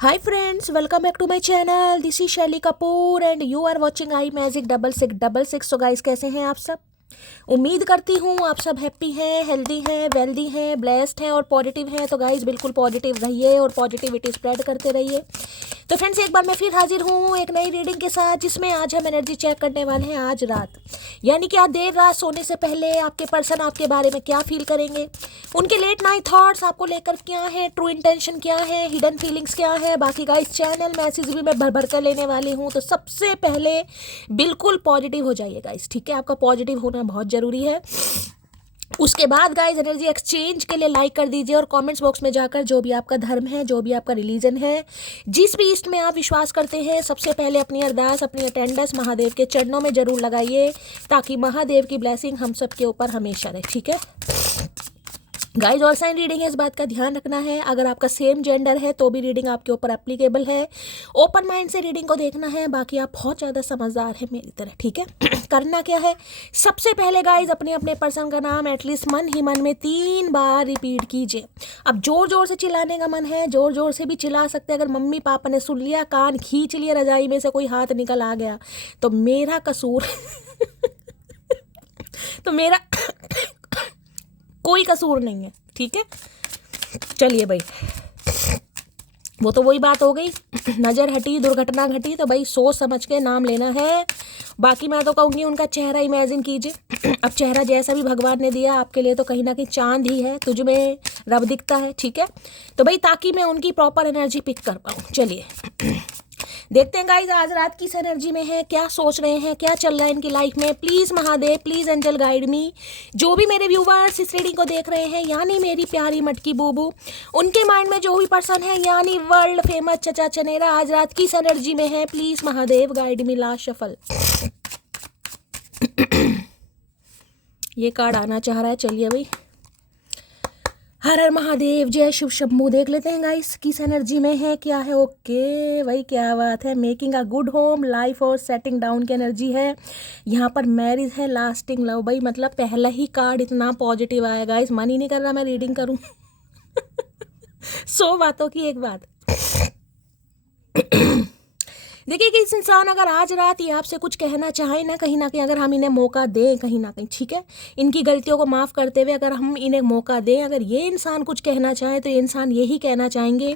Hi friends, welcome back to my channel. This is Shelly Kapoor and you are watching I Magic 6666. So guys, कैसे हैं आप सब? उम्मीद करती हूँ आप सब हैप्पी हैं, हेल्दी हैं, वेल्दी हैं, ब्लेस्ड हैं और पॉजिटिव हैं। तो गाइज बिल्कुल पॉजिटिव रहिए और पॉजिटिविटी स्प्रेड करते रहिए। तो फ्रेंड्स एक बार मैं फिर हाजिर हूँ एक नई रीडिंग के साथ, जिसमें आज हम एनर्जी चेक करने वाले हैं आज रात, यानी कि आज देर रात सोने से पहले आपके पर्सन आपके बारे में क्या फील करेंगे, उनके लेट नाइट थॉट्स आपको लेकर क्या है, ट्रू इंटेंशन क्या है, हिडन फीलिंग्स क्या है। बाकी गाइस चैनल मैसेज भी मैं भर भर कर लेने वाली हूँ। तो सबसे पहले बिल्कुल पॉजिटिव हो जाइए गाइस, ठीक है? आपका पॉजिटिव होना बहुत ज़रूरी है। उसके बाद गाइस एनर्जी एक्सचेंज के लिए लाइक कर दीजिए और कमेंट्स बॉक्स में जाकर जो भी आपका धर्म है, जो भी आपका रिलीजन है, जिस भी ईस्ट में आप विश्वास करते हैं, सबसे पहले अपनी अरदास, अपनी अटेंडेंस महादेव के चरणों में जरूर लगाइए, ताकि महादेव की ब्लेसिंग हम सब के ऊपर हमेशा रहे, ठीक है गाइज। और साइन रीडिंग है, इस बात का ध्यान रखना है, अगर आपका सेम जेंडर है तो भी रीडिंग आपके ऊपर एप्लीकेबल है। ओपन माइंड से रीडिंग को देखना है। बाकी आप बहुत ज़्यादा समझदार हैं मेरी तरह, ठीक है? करना क्या है, सबसे पहले गाइज अपने अपने पर्सन का नाम एटलीस्ट मन ही मन में 3 बार रिपीट कीजिए। अब जोर जोर से चिल्लाने का मन है, जोर जोर से भी चिल्ला सकते हैं। अगर मम्मी पापा ने सुन लिया, कान खींच लिया, रजाई में से कोई हाथ निकल आ गया, तो मेरा कसूर तो मेरा कोई कसूर नहीं है, ठीक है? चलिए भाई, वो तो वही बात हो गई, नज़र हटी, दुर्घटना घटी, तो भाई सोच समझ के नाम लेना है। बाकी मैं तो कहूँगी उनका चेहरा इमेजिन कीजिए। अब चेहरा जैसा भी भगवान ने दिया आपके लिए, तो कहीं ना कहीं चांद ही है, तुझ में रब दिखता है, ठीक है? तो भाई ताकि मैं उनकी प्रॉपर एनर्जी पिक कर पाऊँ। चलिए देखते हैं गाइज आज रात किस एनर्जी में है, क्या सोच रहे हैं, क्या चल रहा है इनकी लाइफ में। Please Mahadev, please angel guide me. जो भी मेरे व्यूवर्स इस रीडिंग को देख रहे हैं, यानी मेरी प्यारी मटकी बूबू, उनके माइंड में जो भी पर्सन है, यानी वर्ल्ड फेमस चचा चनेरा, आज रात किस एनर्जी में है, please Mahadev guide me. Last shuffle ये कार्ड आना चाह रहा है। चलिए भाई, हर हर महादेव, जय शिव शंभू। देख लेते हैं गाइस किस एनर्जी में है, क्या है। ओके भाई, क्या बात है। Making a good home life और सेटिंग डाउन की एनर्जी है। यहाँ पर मैरिज है, लास्टिंग लव। भाई मतलब पहला ही कार्ड इतना पॉजिटिव आया गाइस, मन ही नहीं कर रहा मैं रीडिंग करूँ। 100 बातों की एक बात। देखिए कि इस इंसान अगर आज रात ये आपसे कुछ कहना चाहे ना कहीं अगर हम इन्हें मौका दें कहीं ना कहीं, ठीक है, इनकी गलतियों को माफ़ करते हुए अगर हम इन्हें मौका दें, अगर ये इंसान कुछ कहना चाहे तो ये इंसान यही कहना चाहेंगे।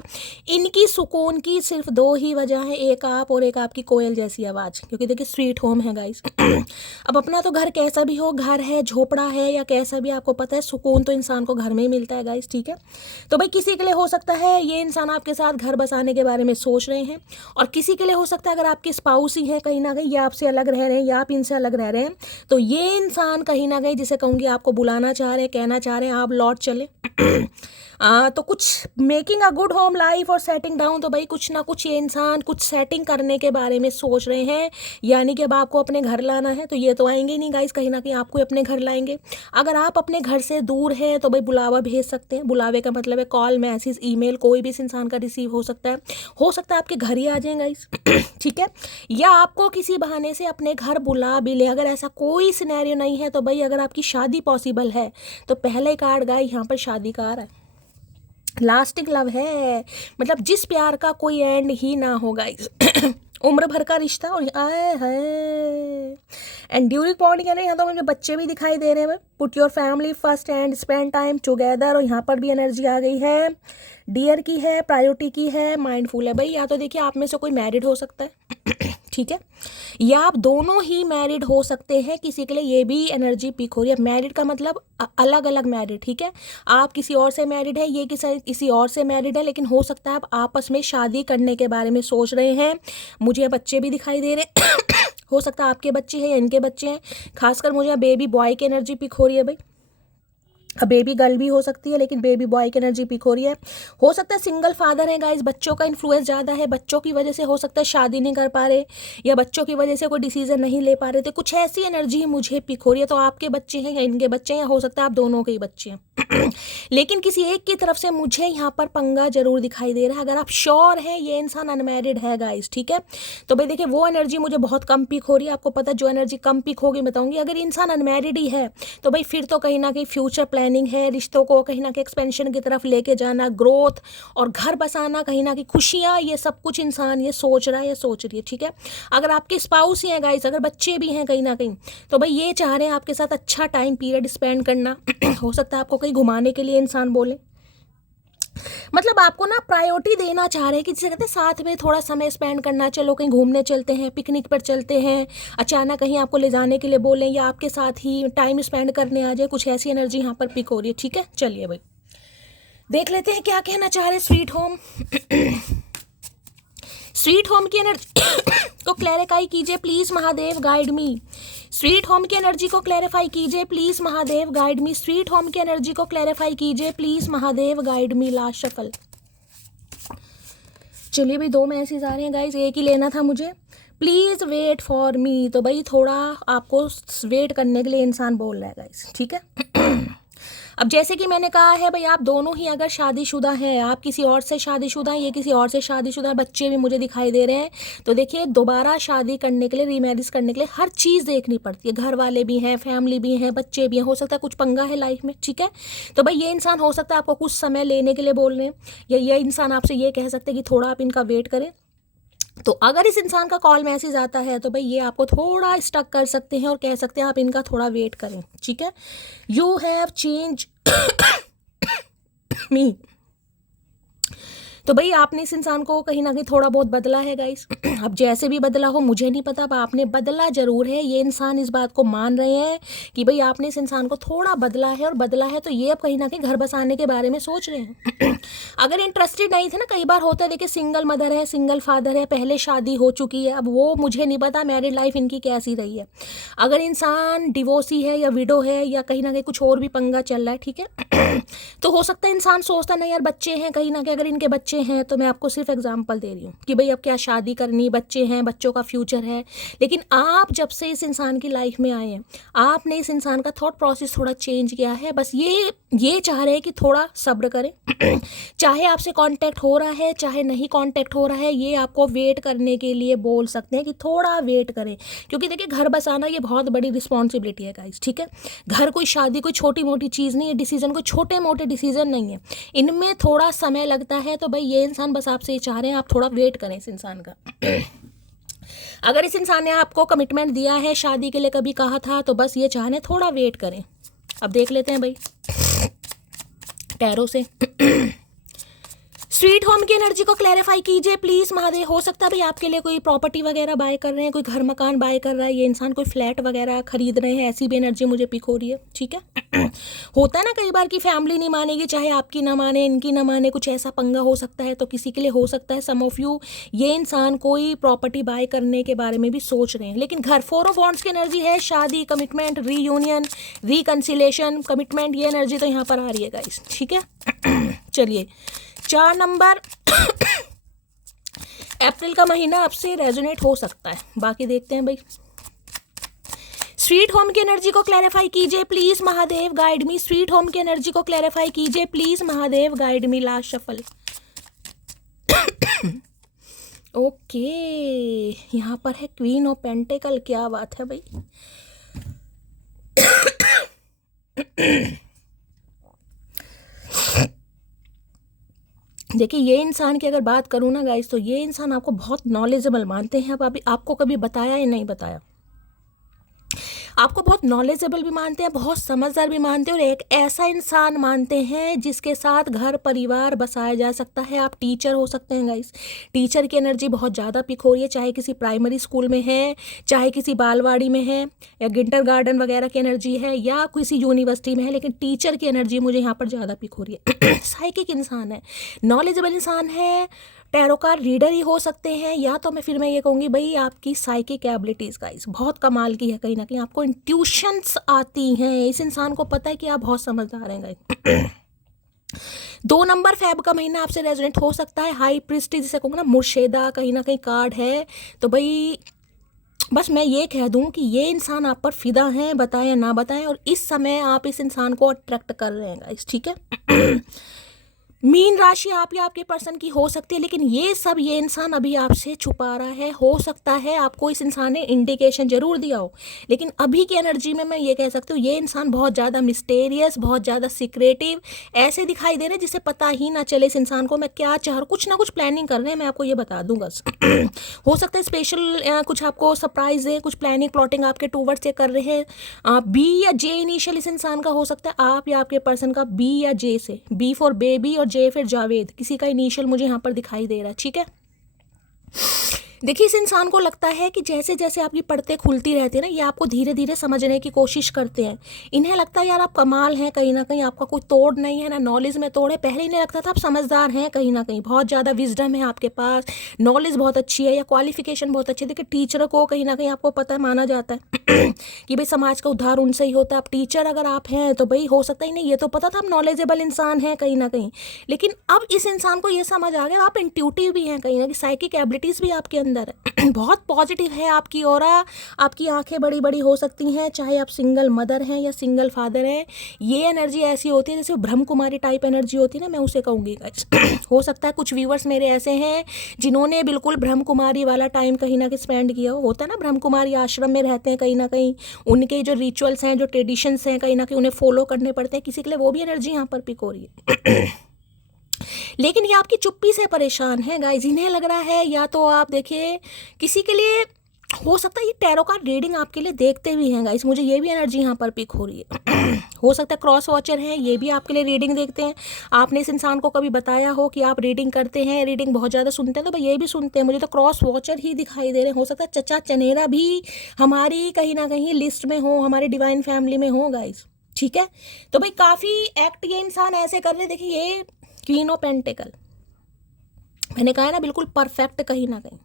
इनकी सुकून की सिर्फ 2 ही वजह है, एक आप और एक आपकी कोयल जैसी आवाज़। क्योंकि देखिए स्वीट होम है गाइस। अब अपना तो घर कैसा भी हो, घर है, झोपड़ा है या कैसा भी, आपको पता है सुकून तो इंसान को घर में ही मिलता है गाइस, ठीक है? तो भाई किसी के लिए हो सकता है ये इंसान आपके साथ घर बसाने के बारे में सोच रहे हैं, और किसी के लिए हो सकता है अगर आपके स्पाउस ही हैं कहीं ना कहीं, या आपसे अलग रह रहे हैं या आप इनसे अलग रह रहे हैं, तो ये इंसान कहीं ना कहीं, जिसे कहूँगी आपको बुलाना चाह रहे हैं, कहना चाह रहे हैं आप लौट चले। तो कुछ making a good home life और सेटिंग डाउन, तो भाई कुछ ना कुछ ये इंसान कुछ सेटिंग करने के बारे में सोच रहे हैं, यानी कि अब आपको अपने घर लाना है। तो ये तो आएंगे नहीं गाइस, कहीं ना कहीं आपको अपने घर लाएंगे। अगर आप अपने घर से दूर हैं तो भाई बुलावा भेज सकते हैं। बुलावे का मतलब है कॉल, मैसेज, ईमेल, कोई भी इस इंसान का रिसीव हो सकता है। आपके घर ही आ जाए गाइस। ठीक है, या आपको किसी बहाने से अपने घर बुला भी ले। अगर ऐसा कोई सिनेरियो नहीं है तो भाई अगर आपकी शादी पॉसिबल है तो पहले कार्ड गाय यहाँ पर शादी का आ रहा है, लास्टिंग लव है, मतलब जिस प्यार का कोई एंड ही ना होगा। उम्र भर का रिश्ता। और आए है एंड्यूरिंग बॉन्ड, यानी यहाँ तो मुझे बच्चे भी दिखाई दे रहे हैं। Put your family first and spend time together. और यहाँ पर भी एनर्जी आ गई है, डियर की है, प्रायोरिटी की है, माइंडफुल है। भाई या तो देखिए आप में से कोई मैरिड हो सकता है, ठीक है, या आप दोनों ही मैरिड हो सकते हैं। किसी के लिए ये भी एनर्जी पिक हो रही है। मैरिड का मतलब अलग अलग मैरिड, ठीक है, आप किसी और से मैरिड है, ये किसी और से मैरिड है, लेकिन हो सकता है आप आपस में शादी करने के बारे में सोच रहे हैं। मुझे बच्चे भी दिखाई दे रहे हैं। हो सकता है आपके बच्चे हैं या इनके बच्चे हैं। खासकर मुझे बेबी बॉय की एनर्जी पिक हो रही है। भाई अब बेबी गर्ल भी हो सकती है, लेकिन बेबी बॉय की एनर्जी पिक हो रही है। हो सकता है सिंगल फादर है गाइस, बच्चों का इन्फ्लुएंस ज़्यादा है, बच्चों की वजह से हो सकता है शादी नहीं कर पा रहे, या बच्चों की वजह से कोई डिसीजन नहीं ले पा रहे थे। कुछ ऐसी एनर्जी मुझे पिक हो रही है। तो आपके बच्चे हैं या इनके बच्चे हैं, या हो सकता है आप दोनों के ही बच्चे हैं। लेकिन किसी एक की तरफ से मुझे यहाँ पर पंगा जरूर दिखाई दे रहा है। अगर आप श्योर है ये इंसान अनमैरिड है गाइस, ठीक है, तो भाई देखिए वो एनर्जी मुझे बहुत कम पिक हो रही है। आपको पता है जो एनर्जी कम पिक होगी बताऊंगी। अगर इंसान अनमैरिड ही है तो भाई फिर तो कहीं ना कहीं फ्यूचर प्लानिंग है, रिश्तों को कहीं ना कहीं एक्सपेंशन की तरफ लेके जाना, ग्रोथ और घर बसाना, कहीं ना कहीं खुशियाँ, ये सब कुछ इंसान ये सोच रहा है, ये सोच रही है, ठीक है। अगर आपके स्पाउस ही हैं गाइस, अगर बच्चे भी हैं कहीं ना कहीं, तो भाई ये चाह रहे हैं आपके साथ अच्छा टाइम पीरियड स्पेंड करना। हो सकता है आपको कहीं घुमाने के लिए इंसान बोले, मतलब आपको ना प्रायोरिटी देना चाह रहे हैं कि जिसे कहते हैं साथ में थोड़ा समय स्पेंड करना, चलो कहीं घूमने चलते हैं, पिकनिक पर चलते हैं, अचानक कहीं आपको ले जाने के लिए बोलें या आपके साथ ही टाइम स्पेंड करने आ जाए, कुछ ऐसी एनर्जी यहाँ पर पिक हो रही है, ठीक है। चलिए भाई देख लेते हैं क्या कहना चाह रहे हैं स्वीट होम। स्वीट होम की एनर्जी को क्लैरिफाई कीजिए please Mahadev, guide me. Sweet home की एनर्जी को क्लैरिफाई कीजिए please Mahadev, guide me. Sweet home की एनर्जी को क्लैरिफाई कीजिए please Mahadev, guide me. Last shuffle. चलिए भाई 2 मैसेज आ रहे हैं गाइज, एक ही लेना था मुझे। प्लीज वेट फॉर मी, तो भाई थोड़ा आपको वेट करने के लिए इंसान बोल रहा है गाइज, ठीक है। अब जैसे कि मैंने कहा है भाई, आप दोनों ही अगर शादीशुदा हैं, आप किसी और से शादीशुदा हैं, ये किसी और से शादीशुदा है, बच्चे भी मुझे दिखाई दे रहे हैं, तो देखिए दोबारा शादी करने के लिए, रीमैरिज करने के लिए हर चीज़ देखनी पड़ती है। घर वाले भी हैं, फैमिली भी हैं, बच्चे भी हैं, हो सकता है कुछ पंगा है लाइफ में, ठीक है। तो भाई ये इंसान हो सकता है आपको कुछ समय लेने के लिए बोल रहे हैं, या ये इंसान आपसे ये कह सकते हैं कि थोड़ा आप इनका वेट करें। तो अगर इस इंसान का कॉल मैसेज आता है तो भाई ये आपको थोड़ा स्टक कर सकते हैं और कह सकते हैं आप इनका थोड़ा वेट करें, ठीक है। यू हैव चेंज मी, तो भाई आपने इस इंसान को कहीं ना कहीं थोड़ा बहुत बदला है गाइस। अब जैसे भी बदला हो मुझे नहीं पता, अब आपने बदला जरूर है। ये इंसान इस बात को मान रहे हैं कि भाई आपने इस इंसान को थोड़ा बदला है, और बदला है तो ये अब कहीं ना कहीं घर बसाने के बारे में सोच रहे हैं। अगर इंटरेस्टेड नहीं थे ना, कई बार होता है देखिए सिंगल मदर है, सिंगल फादर है, पहले शादी हो चुकी है, अब वो मुझे नहीं पता मैरिड लाइफ इनकी कैसी रही है। अगर इंसान डिवोर्सी है या विडो है या कहीं ना कहीं कुछ और भी पंगा चल रहा है, ठीक है, तो हो सकता है इंसान सोचता नहीं यार बच्चे हैं, कहीं ना कहीं अगर इनके बच्चे हैं, तो मैं आपको सिर्फ एग्जांपल दे रही हूँ कि भाई अब क्या शादी करनी, बच्चे हैं, बच्चों का फ्यूचर है। लेकिन आप जब से इस इंसान की लाइफ में आए हैं, आपने इस इंसान का थॉट प्रोसेस थोड़ा चेंज किया है। बस ये चाह रहे हैं कि थोड़ा सब्र करें। चाहे आपसे कांटेक्ट हो रहा है, चाहे नहीं कांटेक्ट हो रहा है, ये आपको वेट करने के लिए बोल सकते हैं कि थोड़ा वेट करें, क्योंकि देखिए घर बसाना ये बहुत बड़ी रिस्पॉन्सिबिलिटी है गाइस, ठीक है। घर कोई शादी कोई छोटी मोटी चीज़ नहीं है, डिसीजन कोई छोटे मोटे डिसीजन नहीं है, इनमें थोड़ा समय लगता है। तो भाई ये इंसान बस आपसे ये चाह रहे हैं आप थोड़ा वेट करें इस इंसान का। अगर इस इंसान ने आपको कमिटमेंट दिया है, शादी के लिए कभी कहा था, तो बस ये चाह रहे हैं थोड़ा वेट करें। अब देख लेते हैं भाई टैरो से। स्वीट होम की एनर्जी को क्लैरिफाई कीजिए प्लीज महादेव। हो सकता है भाई आपके लिए कोई प्रॉपर्टी वगैरह बाय कर रहे हैं, कोई घर मकान बाय कर रहा है, ये इंसान कोई फ्लैट वगैरह खरीद रहे हैं, ऐसी भी एनर्जी मुझे पिक हो रही है, ठीक है। होता है ना कई बार कि फैमिली नहीं मानेगी, चाहे आपकी ना माने, इनकी ना माने, कुछ ऐसा पंगा हो सकता है। तो किसी के लिए हो सकता है, सम ऑफ यू, ये इंसान कोई प्रॉपर्टी बाय करने के बारे में भी सोच रहे हैं। लेकिन घर 4 ऑफ वॉन्ड्स की एनर्जी है, शादी, कमिटमेंट, रीयूनियन, रिकन्सिलेशन, कमिटमेंट, ये एनर्जी तो यहाँ पर आ रही है गाइस, ठीक है। चलिए 4 नंबर अप्रैल का महीना आपसे रेजोनेट हो सकता है, बाकी देखते हैं भाई। स्वीट होम की एनर्जी को क्लैरिफाई कीजिए please Mahadev, guide me. Sweet home की एनर्जी को क्लैरिफाई कीजिए please Mahadev, guide me. Last shuffle. Okay यहाँ पर है क्वीन ऑफ पेंटिकल, क्या बात है भाई। देखिए ये इंसान की अगर बात करूँ ना गाइस, तो ये इंसान आपको बहुत नॉलेजेबल मानते हैं। अब अभी आपको कभी बताया या नहीं बताया, आपको बहुत नॉलेजेबल भी मानते हैं, बहुत समझदार भी मानते हैं, और एक ऐसा इंसान मानते हैं जिसके साथ घर परिवार बसाया जा सकता है। आप टीचर हो सकते हैं गाइस, टीचर की एनर्जी बहुत ज़्यादा पिक हो रही है, चाहे किसी प्राइमरी स्कूल में है, चाहे किसी बालवाड़ी में है, या किंडर गार्डन वगैरह की एनर्जी है, या किसी यूनिवर्सिटी में है, लेकिन टीचर की एनर्जी मुझे यहाँ पर ज़्यादा पिक हो रही है। साइकिक इंसान है, नॉलेजेबल इंसान है, टैरो कार्ड रीडर ही हो सकते हैं, या तो मैं ये कहूँगी भाई आपकी साइकिक एबिलिटीज़ गाइस बहुत कमाल की है। कहीं ना कहीं आपको इंट्यूशंस आती हैं, इस इंसान को पता है कि आप बहुत समझदार हैं गाइस। 2 नंबर फेब का महीना आपसे रेजोनेट हो सकता है। हाई प्रिस्टी जिसे कहूँगा ना, मुर्शेदा कहीं ना कहीं कार्ड है, तो भाई बस मैं ये कह दूं कि ये इंसान आप पर फिदा हैं, बताएं या ना बताएं, और इस समय आप इस इंसान को अट्रैक्ट कर रहे हैं गाइस, ठीक है। मीन राशि आप या आपके पर्सन की हो सकती है, लेकिन ये सब ये इंसान अभी आपसे छुपा रहा है। हो सकता है आपको इस इंसान ने इंडिकेशन जरूर दिया हो, लेकिन अभी की एनर्जी में मैं ये कह सकती हूँ ये इंसान बहुत ज़्यादा मिस्टेरियस, बहुत ज़्यादा सीक्रेटिव ऐसे दिखाई दे रहे हैं जिसे पता ही ना चले इस इंसान को मैं क्या चाह रहा हूँ। कुछ ना कुछ प्लानिंग कर रहे हैं, मैं आपको ये बता दूंगा। हो सकता है स्पेशल कुछ आपको सरप्राइज है, कुछ प्लानिंग प्लॉटिंग आपके टूवर्ड्स ये कर रहे हैं। बी या जे इनिशियल इस इंसान का हो सकता है, आप या आपके पर्सन का बी या जे से, बी फॉर बेबी और जे फिर जावेद, किसी का इनिशियल मुझे यहाँ पर दिखाई दे रहा है, ठीक है। देखिए इस इंसान को लगता है कि जैसे जैसे आपकी पड़ते खुलती रहती है ना, ये आपको धीरे धीरे समझने की कोशिश करते हैं। इन्हें लगता है यार आप कमाल हैं, कहीं ना कहीं आपका कोई तोड़ नहीं है, ना नॉलेज में तोड़ है। पहले इन्हें लगता था आप समझदार हैं, कहीं ना कहीं बहुत ज़्यादा विजडम है आपके पास, नॉलेज बहुत अच्छी है या क्वालिफिकेशन बहुत अच्छी है। देखिए टीचर को कहीं ना कहीं आपको पता माना जाता है कि भाई समाज का उद्धार उनसे ही होता है। आप टीचर अगर आप हैं तो भाई हो सकता ही नहीं, ये तो पता था आप नॉलेजेबल इंसान हैं कहीं ना कहीं, लेकिन अब इस इंसान को ये समझ आ गया आप इंट्यूटिव भी हैं, कहीं ना कहीं साइकिक एबिलिटीज़ भी आपके अंदर है। बहुत पॉजिटिव है आपकी ऑरा, आपकी आंखें बड़ी बड़ी हो सकती हैं, चाहे आप सिंगल मदर हैं या सिंगल फादर हैं। ये एनर्जी ऐसी होती है जैसे ब्रह्म कुमारी टाइप एनर्जी होती है ना, मैं उसे कहूँगी गाइस। हो सकता है कुछ व्यूवर्स मेरे ऐसे हैं जिन्होंने बिल्कुल ब्रह्म कुमारी वाला टाइम कहीं ना कहीं स्पेंड किया होता है ना, ब्रह्म कुमारी आश्रम में रहते हैं कहीं ना कहीं, उनके जो रिचुअल्स हैं, जो ट्रेडिशंस हैं, कहीं ना कहीं उन्हें फॉलो करने पड़ते हैं, किसी के लिए वो भी एनर्जी यहाँ पर पिक हो रही है। लेकिन ये आपकी चुप्पी से परेशान है गाइज। इन्हें लग रहा है या तो आप देखिए किसी के लिए हो सकता है ये टैरो कार्ड रीडिंग आपके लिए देखते भी हैं गाइस, मुझे ये भी एनर्जी यहाँ पर पिक हो रही है। हो सकता है क्रॉस वॉचर हैं, ये भी आपके लिए रीडिंग देखते हैं। आपने इस इंसान को कभी बताया हो कि आप रीडिंग करते हैं, रीडिंग बहुत ज़्यादा सुनते हैं, तो भाई ये भी सुनते हैं। मुझे तो क्रॉस वॉचर ही दिखाई दे रहे हैं। हो सकता है चचा चनेरा भी हमारी कहीं ना कहीं लिस्ट में हो, हमारी डिवाइन फैमिली में हो गाइस, ठीक है। तो भाई काफ़ी एक्ट ये इंसान ऐसे कर रहे हैं। देखिए ये क्वीन ऑफ पेंटिकल, मैंने कहा है ना बिल्कुल परफेक्ट, कहीं ना कहीं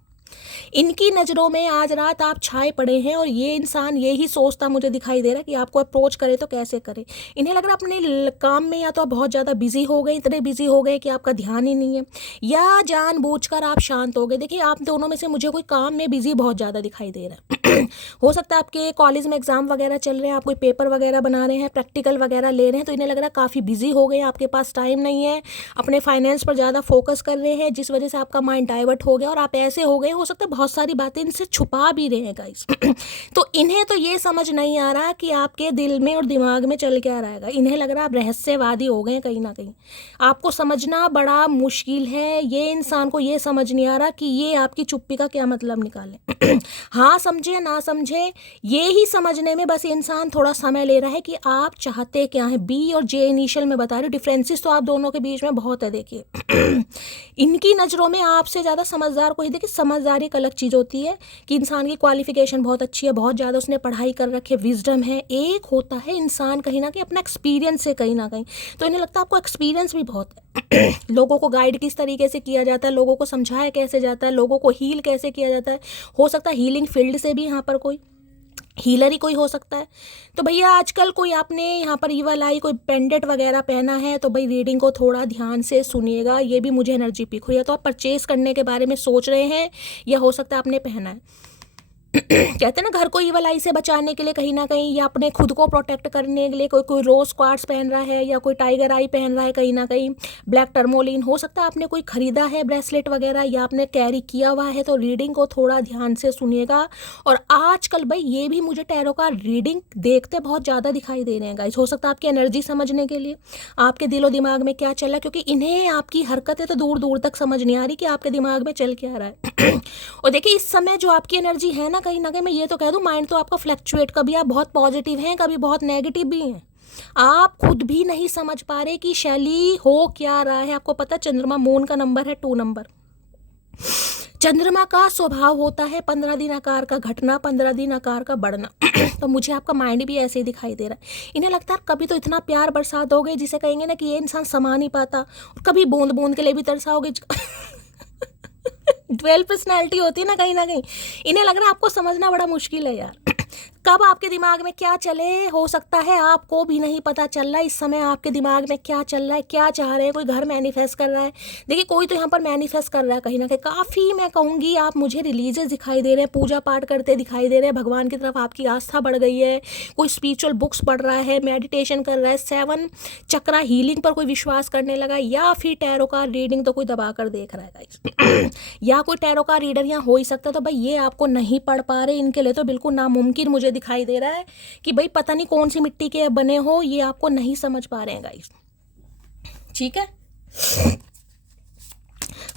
इनकी नज़रों में आज रात आप छाए पड़े हैं, और ये इंसान यही सोचता मुझे दिखाई दे रहा है कि आपको अप्रोच करे तो कैसे करे। इन्हें लग रहा है अपने काम में या तो आप बहुत ज़्यादा बिजी हो गए, इतने बिजी हो गए कि आपका ध्यान ही नहीं है, या जानबूझकर आप शांत हो गए। देखिए आप दोनों में से मुझे कोई काम में बिजी बहुत ज़्यादा दिखाई दे रहा है। हो सकता है आपके कॉलेज में एग्जाम वगैरह चल रहे हैं, आप कोई पेपर वगैरह बना रहे हैं, प्रैक्टिकल वगैरह ले रहे हैं, तो इन्हें लग रहा है काफ़ी बिजी हो गए, आपके पास टाइम नहीं है, अपने फाइनेंस पर ज़्यादा फोकस कर रहे हैं, जिस वजह से आपका माइंड डाइवर्ट हो गया और आप ऐसे हो गए। हो सकता है बहुत सारी बातें इनसे छुपा भी रहे हैं गाइस। तो इन्हें तो ये समझ नहीं आ रहा कि आपके दिल में और दिमाग में चल क्या रहा है। इन्हें लग रहा है आप रहस्यवादी हो गए कहीं ना कहीं, आपको समझना बड़ा मुश्किल है। ये इंसान को ये समझ नहीं आ रहा कि ये आपकी चुप्पी का क्या मतलब निकाले। हाँ समझे ना समझे, ये ही समझने में बस इंसान थोड़ा समय ले रहा है कि आप चाहते क्या है। बी और जे इनिशियल में बता रही हूँ, डिफरेंसेस तो आप दोनों के बीच में बहुत है। देखिए इनकी नज़रों में आपसे ज़्यादा समझदार कोई, देखिए समझदारी एक अलग चीज़ होती है कि इंसान की क्वालिफिकेशन बहुत अच्छी है, बहुत ज़्यादा उसने पढ़ाई कर रखी है, विजडम है। एक होता है इंसान कहीं ना कहीं अपना एक्सपीरियंस से, कहीं ना कहीं तो इन्हें लगता है आपको एक्सपीरियंस भी बहुत है। लोगों को गाइड किस तरीके से किया जाता है, लोगों को समझाया कैसे जाता है, लोगों को हील कैसे किया जाता है। हो सकता है हीलिंग फील्ड से भी यहाँ पर कोई हीलर ही कोई हो सकता है। तो भैया आजकल कोई आपने यहाँ पर ये वाला कोई पेंडेंट वगैरह पहना है तो भाई रीडिंग को थोड़ा ध्यान से सुनिएगा, ये भी मुझे एनर्जी पिक हुई है। तो आप परचेज करने के बारे में सोच रहे हैं, या हो सकता है आपने पहना है। कहते हैं ना घर को ईवल आई से बचाने के लिए कहीं ना कहीं, या अपने खुद को प्रोटेक्ट करने के लिए कोई रोज क्वार्ट्स पहन रहा है, या कोई टाइगर आई पहन रहा है, कहीं ना कहीं ब्लैक टर्मोलिन। हो सकता है आपने कोई खरीदा है ब्रेसलेट वगैरह, या आपने कैरी किया हुआ है। तो रीडिंग को थोड़ा ध्यान से सुनिएगा। और आजकल भाई ये भी मुझे टैरो का रीडिंग देखते बहुत ज़्यादा दिखाई दे रहे हैं गाइस। हो सकता है आपकी एनर्जी समझने के लिए, आपके दिलो दिमाग में क्या चल रहा है, क्योंकि इन्हें आपकी हरकतें तो दूर दूर तक समझ नहीं आ रही कि आपके दिमाग में चल क्या रहा है। और देखिए इस समय जो आपकी एनर्जी है ना, कहीं ना कहीं मैं ये तो कह दूं माइंड तो आपका फ्लक्चुएट, कभी आप बहुत पॉजिटिव हैं, कभी बहुत नेगेटिव भी हैं। आप खुद भी नहीं समझ पा रहे कि शैली हो क्या रहा है। आपको पता चंद्रमा मून का नंबर है 2 नंबर। चंद्रमा का स्वभाव होता है 15 दिन आकार का घटना, 15 दिन आकार का बढ़ना। तो मुझे आपका माइंड भी ऐसे ही दिखाई दे रहा है। इन्हें लगता है कभी तो इतना प्यार बरसात हो गई जिसे कहेंगे ना कि ये इंसान समा नहीं पाता, और कभी बूंद बूंद के लिए भी तरसाओगे। ड्वेल पर्सनैलिटी होती है ना कहीं, इन्हें लग रहा है आपको समझना बड़ा मुश्किल है यार। कब आपके दिमाग में क्या चले, हो सकता है आपको भी नहीं पता चल रहा है इस समय आपके दिमाग में क्या चल रहा है, क्या चाह रहे हैं। कोई घर मैनिफेस्ट कर रहा है, देखिए कोई तो यहाँ पर मैनिफेस्ट कर रहा है कहीं ना कहीं। काफ़ी मैं कहूँगी आप मुझे रिलीजियस दिखाई दे रहे हैं, पूजा पाठ करते दिखाई दे रहे हैं, भगवान की तरफ आपकी आस्था बढ़ गई है, कोई स्पिरिचुअल बुक्स पढ़ रहा है, मेडिटेशन कर रहा है, 7 चक्रा हीलिंग पर कोई विश्वास करने लगा, या फिर टैरो का रीडिंग तो कोई दबा कर देख रहा है गाइस या कोई टैरो का रीडर यहाँ हो ही सकता है। तो भाई ये आपको नहीं पढ़ पा रहे, इनके लिए तो बिल्कुल नामुमकिन मुझे दिखाई दे रहा है कि भाई पता नहीं कौन सी मिट्टी के बने हो, ये आपको नहीं समझ पा रहे हैं गाइस, ठीक है।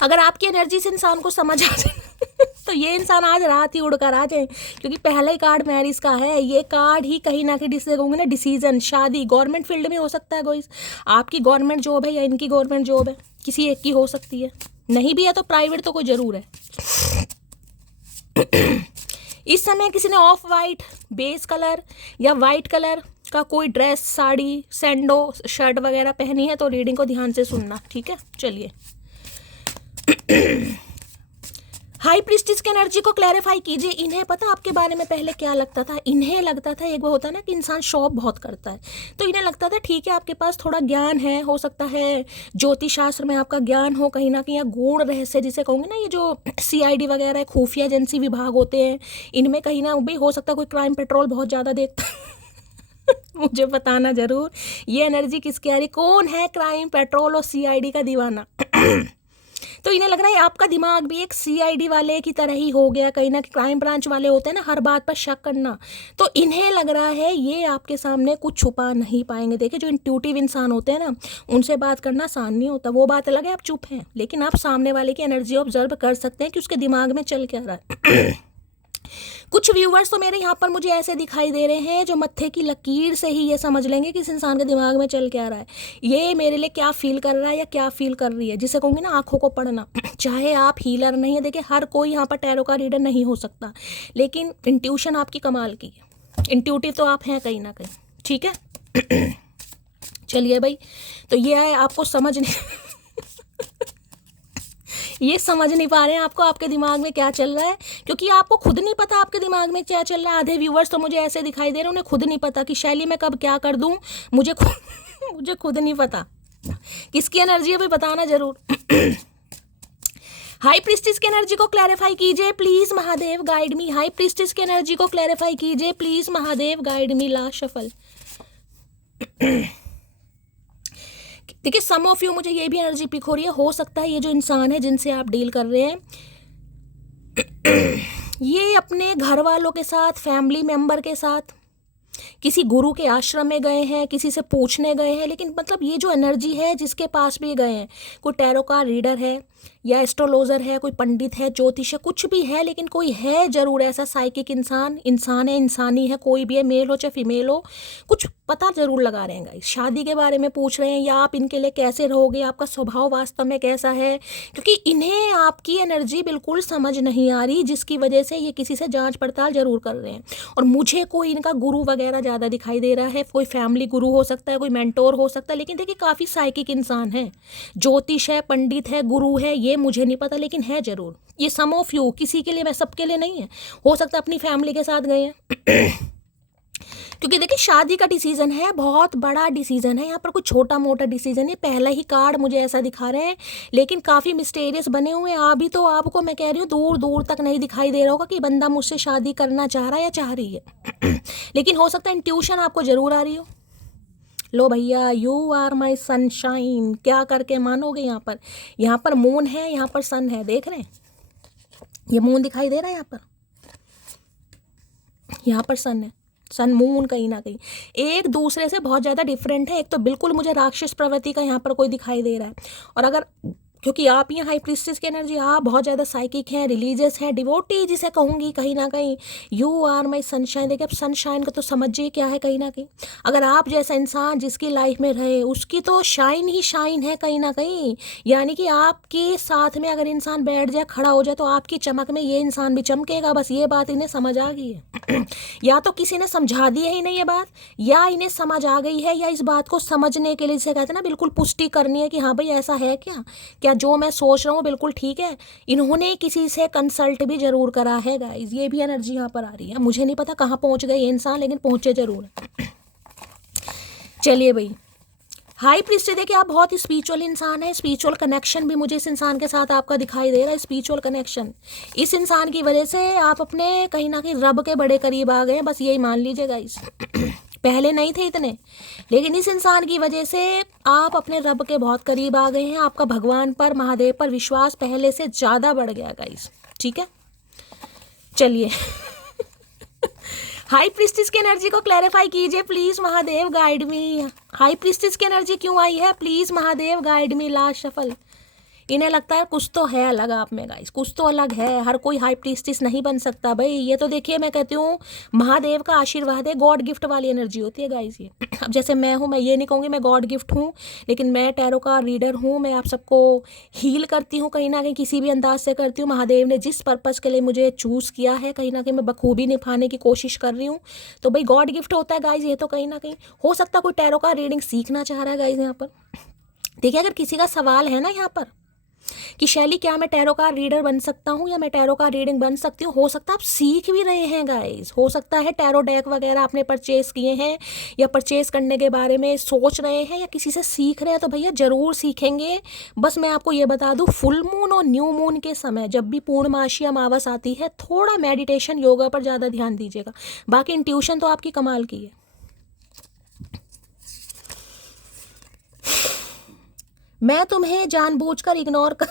अगर आपकी एनर्जी से इंसान को समझ आ जाए तो ये इंसान आज रात ही उड़कर आ जाए, क्योंकि पहला ही कार्ड मैरिज का है। ये कार्ड ही कहीं ना कहीं जिससे कहूँगी ना डिसीजन, शादी, गवर्नमेंट फील्ड में हो सकता है गाइस, आपकी गवर्नमेंट जॉब है या इनकी गवर्नमेंट जॉब है, किसी एक की हो सकती है, नहीं भी है तो प्राइवेट तो कोई जरूर है। इस समय किसी ने ऑफ वाइट बेस कलर या वाइट कलर का कोई ड्रेस, साड़ी, सैंडो, शर्ट वगैरह पहनी है तो रीडिंग को ध्यान से सुनना, ठीक है। चलिए हाई प्रीस्टिस की एनर्जी को क्लैरिफाई कीजिए। इन्हें पता आपके बारे में पहले क्या लगता था? इन्हें लगता था, एक वो होता है ना कि इंसान शॉप बहुत करता है, तो इन्हें लगता था ठीक है आपके पास थोड़ा ज्ञान है, हो सकता है ज्योतिष शास्त्र में आपका ज्ञान हो कहीं ना कहीं, या गूढ़ रहस्य जिसे कहूँगे ना, ये जो CID वगैरह खुफिया एजेंसी विभाग होते हैं, इनमें कहीं ना भी हो सकता है कोई क्राइम पेट्रोल बहुत ज़्यादा देखता है मुझे बताना जरूर ये एनर्जी किसकी आ रही, कौन है क्राइम पेट्रोल और CID का दीवाना तो इन्हें लग रहा है आपका दिमाग भी एक CID वाले की तरह ही हो गया, कहीं ना कहीं क्राइम ब्रांच वाले होते हैं ना हर बात पर शक करना, तो इन्हें लग रहा है ये आपके सामने कुछ छुपा नहीं पाएंगे। देखिए जो इंट्यूटिव इंसान होते हैं ना, उनसे बात करना आसान नहीं होता, वो बात अलग है आप चुप हैं, लेकिन आप सामने वाले की एनर्जी ऑब्जर्व कर सकते हैं कि उसके दिमाग में चल क्या रहा है कुछ व्यूवर्स तो मेरे यहाँ पर मुझे ऐसे दिखाई दे रहे हैं जो मत्थे की लकीर से ही ये समझ लेंगे कि इस इंसान के दिमाग में चल क्या रहा है, ये मेरे लिए क्या फील कर रहा है या क्या फील कर रही है, जिसे कहूँगी ना आंखों को पढ़ना। चाहे आप हीलर नहीं है, देखिए हर कोई यहाँ पर टैरो का रीडर नहीं हो सकता, लेकिन इंट्यूशन आपकी कमाल की है, इंट्यूटिव तो आप हैं कहीं ना कहीं, ठीक है। चलिए भाई, तो ये है आपको समझ नहीं ये समझ नहीं पा रहे हैं आपको आपके दिमाग में क्या चल रहा है, क्योंकि आपको खुद नहीं पता आपके दिमाग में क्या चल रहा है। आधे व्यूवर्स तो मुझे ऐसे दिखाई दे रहे हैं उन्हें खुद नहीं पता कि शैली मैं कब क्या कर दूं, मुझे खुद नहीं पता किसकी एनर्जी है, भी बताना जरूर। हाई प्रीस्टिस की एनर्जी को क्लैरिफाई कीजिए please Mahadev, guide me. High Priestess की एनर्जी को क्लैरिफाई कीजिए please Mahadev, guide me. Last shuffle. देखिए सम ऑफ यू, मुझे ये भी एनर्जी पिक हो रही है, हो सकता है ये जो इंसान है जिनसे आप डील कर रहे हैं ये अपने घर वालों के साथ, फैमिली मेंबर के साथ किसी गुरु के आश्रम में गए हैं, किसी से पूछने गए हैं, लेकिन मतलब ये जो एनर्जी है जिसके पास भी गए हैं, कोई टैरो का रीडर है या एस्ट्रोलॉजर है, कोई पंडित है, ज्योतिष है, कुछ भी है, लेकिन कोई है जरूर ऐसा साइकिक इंसान है, इंसानी है, कोई भी है, मेल हो चाहे फीमेल हो, कुछ पता जरूर लगा रहे हैं गाइस। शादी के बारे में पूछ रहे हैं या आप इनके लिए कैसे रहोगे, आपका स्वभाव वास्तव में कैसा है, क्योंकि इन्हें आपकी एनर्जी बिल्कुल समझ नहीं आ रही, जिसकी वजह से ये किसी से जांच पड़ताल जरूर कर रहे हैं। और मुझे कोई इनका गुरु वगैरह ज़्यादा दिखाई दे रहा है, कोई फैमिली गुरु हो सकता है, कोई मेंटोर हो सकता है, लेकिन देखिए काफ़ी साइकिक इंसान है, ज्योतिष है, पंडित है, गुरु है, ये मुझे नहीं पता, लेकिन है जरूर। ये सम ऑफ यू, किसी के लिए, मैं सबके लिए नहीं है, हो सकता है अपनी फैमिली के साथ गए हैं क्योंकि देखिए शादी का डिसीजन है, बहुत बड़ा डिसीजन है, यहाँ पर कोई छोटा मोटा डिसीजन है। पहला ही कार्ड मुझे ऐसा दिखा रहे हैं, लेकिन काफ़ी मिस्टीरियस बने हुए हैं। अभी तो आपको मैं कह रही हूँ दूर दूर तक नहीं दिखाई दे रहा होगा कि बंदा मुझसे शादी करना चाह रहा है या चाह रही है लेकिन हो सकता है इंट्यूशन आपको ज़रूर आ रही हो। लो भैया, यू आर माई सनशाइन, क्या करके मानोगे। यहाँ पर मून है, यहाँ पर सन है, देख रहे हैं, ये मून दिखाई दे रहा है, यहाँ पर सन है, सन मून कहीं ना कहीं एक दूसरे से बहुत ज़्यादा डिफरेंट है। एक तो बिल्कुल मुझे राक्षस प्रवृत्ति का यहाँ पर कोई दिखाई दे रहा है, और अगर क्योंकि आप ये हाई प्रीस्टिस की एनर्जी, आप बहुत ज़्यादा साइकिक हैं, रिलीजियस हैं, डिवोटी जिसे कहूँगी कहीं ना कहीं, यू आर माई सनशाइन। देखिए अब सनशाइन का तो समझिए क्या है, कहीं ना कहीं अगर आप जैसा इंसान जिसकी लाइफ में रहे उसकी तो शाइन ही शाइन है कहीं ना कहीं, यानी कि आपके साथ में अगर इंसान बैठ जाए, खड़ा हो जाए, तो आपकी चमक में ये इंसान भी चमकेगा। बस ये बात इन्हें समझ आ गई है या तो किसी ने समझा दी है इन्हें ये बात, या इन्हें समझ आ गई है, या इस बात को समझने के लिए जिसे कहते हैं ना बिल्कुल पुष्टि करनी है कि हाँ भाई ऐसा है क्या क्या जो मैं सोच रहा हूँ बिल्कुल ठीक है? इन्होंने किसी से कंसल्ट भी जरूर करा है गाइज, ये भी एनर्जी यहाँ पर आ रही है। मुझे नहीं पता कहाँ पहुँच गए ये इंसान, लेकिन पहुँचे जरूर। चलिए भाई, हाई प्रीस्टेस, देखिए आप बहुत ही स्पिरिचुअल इंसान है। स्पिरिचुअल कनेक्शन भी मुझे इस इंसान के साथ आपका दिखाई दे रहा है। स्पिरिचुअल कनेक्शन, इस इंसान की वजह से आप अपने कहीं ना कहीं रब के बड़े करीब आ गए हैं, बस यही मान लीजिए गाइस। पहले नहीं थे इतने, लेकिन इस इंसान की वजह से आप अपने रब के बहुत करीब आ गए हैं। आपका भगवान पर, महादेव पर विश्वास पहले से ज़्यादा बढ़ गया गाइस, ठीक है। चलिए हाई प्रीस्टेस की एनर्जी को क्लैरिफाई कीजिए please Mahadev, guide me. High priestess की एनर्जी क्यों आई है, please Mahadev guide me. Last shuffle, इन्हें लगता है कुछ तो है अलग आप में गाइस, कुछ तो अलग है। हर कोई हाई प्रीस्टेस नहीं बन सकता भाई। ये तो देखिए, मैं कहती हूँ महादेव का आशीर्वाद है, गॉड गिफ्ट वाली एनर्जी होती है गाइस ये। अब जैसे मैं हूँ, मैं ये नहीं कहूँगी मैं गॉड गिफ्ट हूँ, लेकिन मैं टैरो का रीडर हूँ। मैं आप सबको हील करती हूँ, कहीं ना कहीं किसी भी अंदाज से करती हूँ। महादेव ने जिस पर्पज़ के लिए मुझे चूज़ किया है, कहीं ना कहीं मैं बखूबी निभाने की कोशिश कर रही हूँ। तो भाई गॉड गिफ्ट होता है गाइज ये तो। कहीं ना कहीं हो सकता है कोई टैरो का रीडिंग सीखना चाह रहा है गाइज यहाँ पर। देखिए, अगर किसी का सवाल है ना यहाँ पर कि शैली क्या मैं टैरो का रीडर बन सकता हूँ या मैं टैरो का रीडिंग बन सकती हूँ, हो सकता है आप सीख भी रहे हैं गाइस। हो सकता है टैरो डेक वगैरह आपने परचेस किए हैं या परचेस करने के बारे में सोच रहे हैं या किसी से सीख रहे हैं, तो भैया ज़रूर सीखेंगे। बस मैं आपको ये बता दूँ, फुल मून और न्यू मून के समय जब भी पूर्णमासी अमावस आती है, थोड़ा मेडिटेशन योगा पर ज़्यादा ध्यान दीजिएगा। बाकी इंट्यूशन तो आपकी कमाल की है। मैं तुम्हें जानबूझकर इग्नोर कर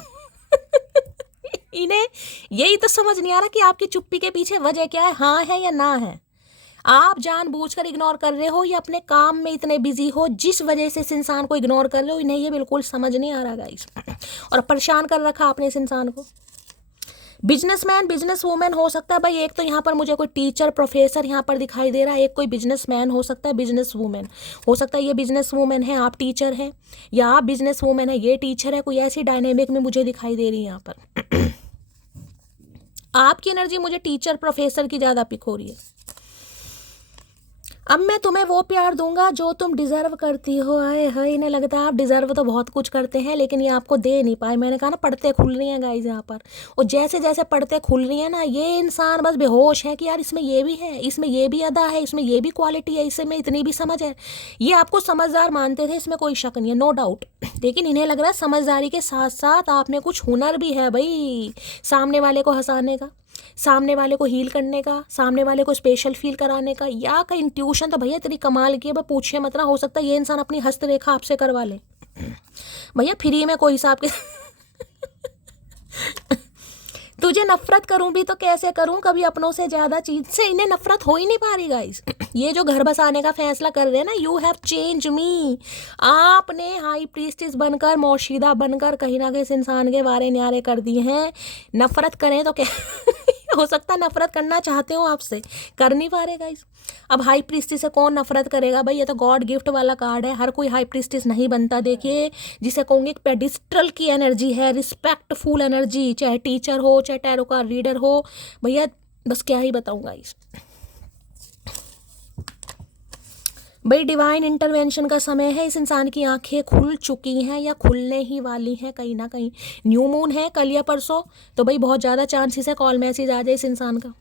इन्हें यही तो समझ नहीं आ रहा कि आपकी चुप्पी के पीछे वजह क्या है, हाँ है या ना है। आप जानबूझकर इग्नोर कर रहे हो या अपने काम में इतने बिजी हो जिस वजह से इस इंसान को इग्नोर कर रहे हो, इन्हें ये बिल्कुल समझ नहीं आ रहा गाइस। और परेशान कर रखा आपने इस इंसान को। बिजनेसमैन, बिजनेस वूमेन हो सकता है भाई। एक तो यहाँ पर मुझे कोई टीचर प्रोफेसर यहाँ पर दिखाई दे रहा है, एक कोई बिजनेसमैन हो सकता है, बिजनेस वूमेन हो सकता है। ये बिजनेस वूमेन है, आप टीचर हैं, या आप बिजनेस वूमेन है, ये टीचर है। कोई ऐसी डायनेमिक में मुझे दिखाई दे रही है यहाँ पर। आपकी एनर्जी मुझे टीचर प्रोफेसर की ज़्यादा पिक हो रही है। अब मैं तुम्हें वो प्यार दूंगा जो तुम डिजर्व करती हो। हाय हाय, इन्हें लगता है आप डिजर्व तो बहुत कुछ करते हैं, लेकिन ये आपको दे नहीं पाए। मैंने कहा ना, पढ़ते खुल रही हैं गाइज यहाँ पर। और जैसे जैसे पढ़ते खुल रही हैं ना, ये इंसान बस बेहोश है कि यार इसमें ये भी है, इसमें ये भी अदा है, इसमें ये भी क्वालिटी है, इसमें इतनी भी समझ है। ये आपको समझदार मानते थे, इसमें कोई शक नहीं है, नो डाउट। लेकिन इन्हें लग रहा है समझदारी के साथ साथ आप में कुछ हुनर भी है भाई, सामने वाले को हंसाने का, सामने वाले को हील करने का, सामने वाले को स्पेशल फील कराने का। या का इंट्यूशन तो भैया तेरी कमाल की है, भाई पूछिए मत ना। हो सकता है ये इंसान अपनी हस्तरेखा आपसे करवा ले भैया फ्री में, कोई हिसाब के तुझे नफरत करूं भी तो कैसे करूं, कभी अपनों से ज्यादा चीज से इन्हें नफरत हो ही नहीं पा रही गाइस। ये जो घर बसाने का फैसला कर रहे हैं ना, यू हैव चेंज मी। आपने हाई प्रीस्टेस बनकर, मोर्शिदा बनकर कहीं ना कहीं इस इंसान के बारे न्यारे कर दिए हैं। नफरत करें तो क्या हो सकता है नफरत करना चाहते हो आपसे, कर नहीं पा रहे गाइस। अब हाई प्रीस्टेस से कौन नफरत करेगा भाई, ये तो गॉड गिफ्ट वाला कार्ड है। हर कोई हाई प्रीस्टेस नहीं बनता। देखिए, जिसे कहूँगी पेडिस्ट्रल की एनर्जी है, रिस्पेक्टफुल एनर्जी, चाहे टीचर हो चाहे टैरो का रीडर हो भैया, बस क्या ही बताऊँ गाइस। भाई डिवाइन इंटरवेंशन का समय है। इस इंसान की आंखें खुल चुकी हैं या खुलने ही वाली हैं कहीं ना कहीं। न्यू मून है कल या परसों, तो भाई बहुत ज़्यादा चांसेस है कॉल मैसेज आ जाए इस इंसान का।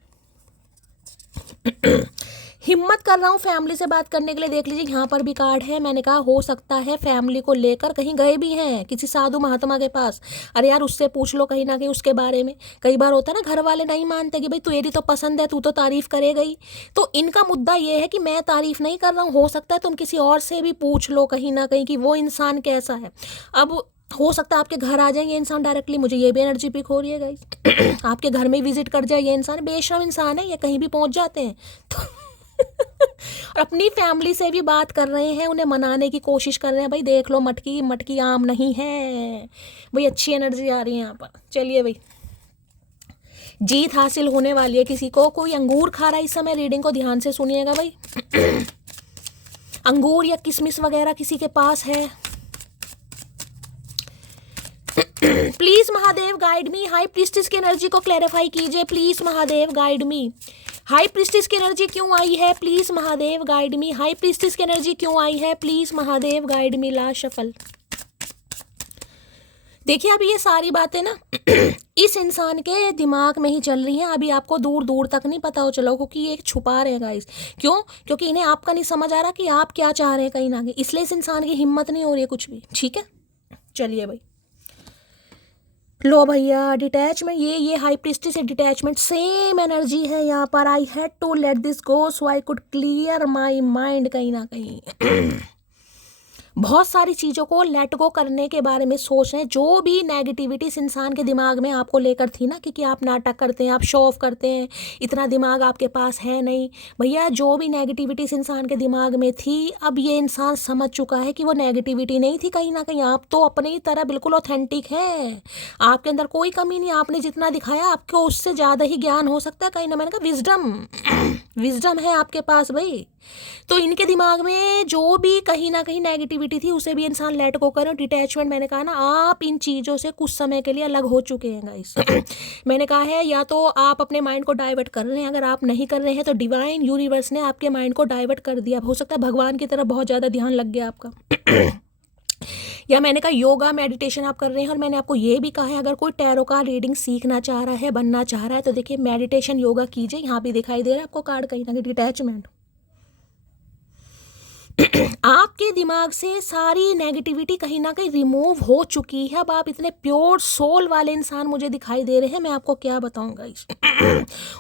हिम्मत कर रहा हूँ फैमिली से बात करने के लिए। देख लीजिए यहाँ पर भी कार्ड है। मैंने कहा हो सकता है फैमिली को लेकर कहीं गए भी हैं किसी साधु महात्मा के पास। अरे यार उससे पूछ लो कहीं ना कहीं उसके बारे में। कई बार होता है ना, घर वाले नहीं मानते कि भाई तेरी तो पसंद है, तू तो तारीफ करेगा ही। तो इनका मुद्दा ये है कि मैं तारीफ नहीं कर रहा हूँ, हो सकता है तुम किसी और से भी पूछ लो कहीं ना कहीं कि वो इंसान कैसा है। अब हो सकता है आपके घर आ जाए ये इंसान डायरेक्टली, मुझे ये भी एनर्जी पिक हो रही है गाइस। आपके घर में विजिट कर जाए ये इंसान। बेशर्म इंसान है ये, कहीं भी पहुंच जाते हैं तो और अपनी फैमिली से भी बात कर रहे हैं, उन्हें मनाने की कोशिश कर रहे हैं। भाई देख लो, मटकी मटकी आम नहीं है भाई। अच्छी एनर्जी आ रही है यहाँ पर। चलिए भाई, जीत हासिल होने वाली है किसी को। कोई अंगूर खा रहा है इस समय, रीडिंग को ध्यान से सुनिएगा भाई। अंगूर या किशमिश वगैरह किसी के पास है। Please Mahadev guide me. High priestess की एनर्जी को क्लैरिफाई कीजिए please Mahadev guide me. High priestess की एनर्जी क्यों आई है, please Mahadev guide me. High priestess की एनर्जी क्यों आई है, please Mahadev guide me. Last shuffle. देखिए अभी ये सारी बातें ना इस इंसान के दिमाग में ही चल रही हैं, अभी आपको दूर दूर तक नहीं पता हो चला, क्योंकि ये छुपा रहे हैं गाइस। क्यों? क्योंकि इन्हें आपका नहीं समझ आ रहा कि आप क्या चाह रहे हैं कहीं ना कहीं, इसलिए इस इंसान की हिम्मत नहीं हो रही है कुछ भी। ठीक है, चलिए भाई, लो भैया डिटैचमेंट, ये हाई प्रीस्टेस से डिटैचमेंट सेम एनर्जी है यहाँ पर। I had to let this go so I could clear my mind, कहीं ना कहीं बहुत सारी चीज़ों को लेट गो करने के बारे में सोच रहे हैं। जो भी नेगेटिविटी इस इंसान के दिमाग में आपको लेकर थी ना, क्योंकि आप नाटक करते हैं, आप शो ऑफ करते हैं, इतना दिमाग आपके पास है नहीं भैया, जो भी नेगेटिविटी इस इंसान के दिमाग में थी, अब ये इंसान समझ चुका है कि वो नेगेटिविटी नहीं थी कहीं ना कहीं। आप तो अपनी तरह बिल्कुल ऑथेंटिक हैं, आपके अंदर कोई कमी नहीं। आपने जितना दिखाया आपको उससे ज़्यादा ही ज्ञान हो सकता है कहीं ना, मैंने कहा विजडम है आपके पास भाई। तो इनके दिमाग में जो भी कहीं ना कहीं नेगेटिविटी थी उसे भी इंसान लेट गो करें। डिटैचमेंट, मैंने कहा ना, आप इन चीज़ों से कुछ समय के लिए अलग हो चुके हैं गाइस। मैंने कहा है या तो आप अपने माइंड को डाइवर्ट कर रहे हैं, अगर आप नहीं कर रहे हैं तो डिवाइन यूनिवर्स ने आपके माइंड को डाइवर्ट कर दिया। हो सकता है भगवान की तरफ बहुत ज़्यादा ध्यान लग गया आपका या मैंने कहा योगा मेडिटेशन आप कर रहे हैं। और मैंने आपको ये भी कहा है अगर कोई टैरो का रीडिंग सीखना चाह रहा है, बनना चाह रहा है, तो देखिए मेडिटेशन योगा कीजिए। यहाँ भी दिखाई दे रहा है आपको कार्ड कहीं ना कहीं डिटैचमेंट। आपके दिमाग से सारी नेगेटिविटी कहीं ना कहीं रिमूव हो चुकी है। अब आप इतने प्योर सोल वाले इंसान मुझे दिखाई दे रहे हैं, मैं आपको क्या बताऊंगा इस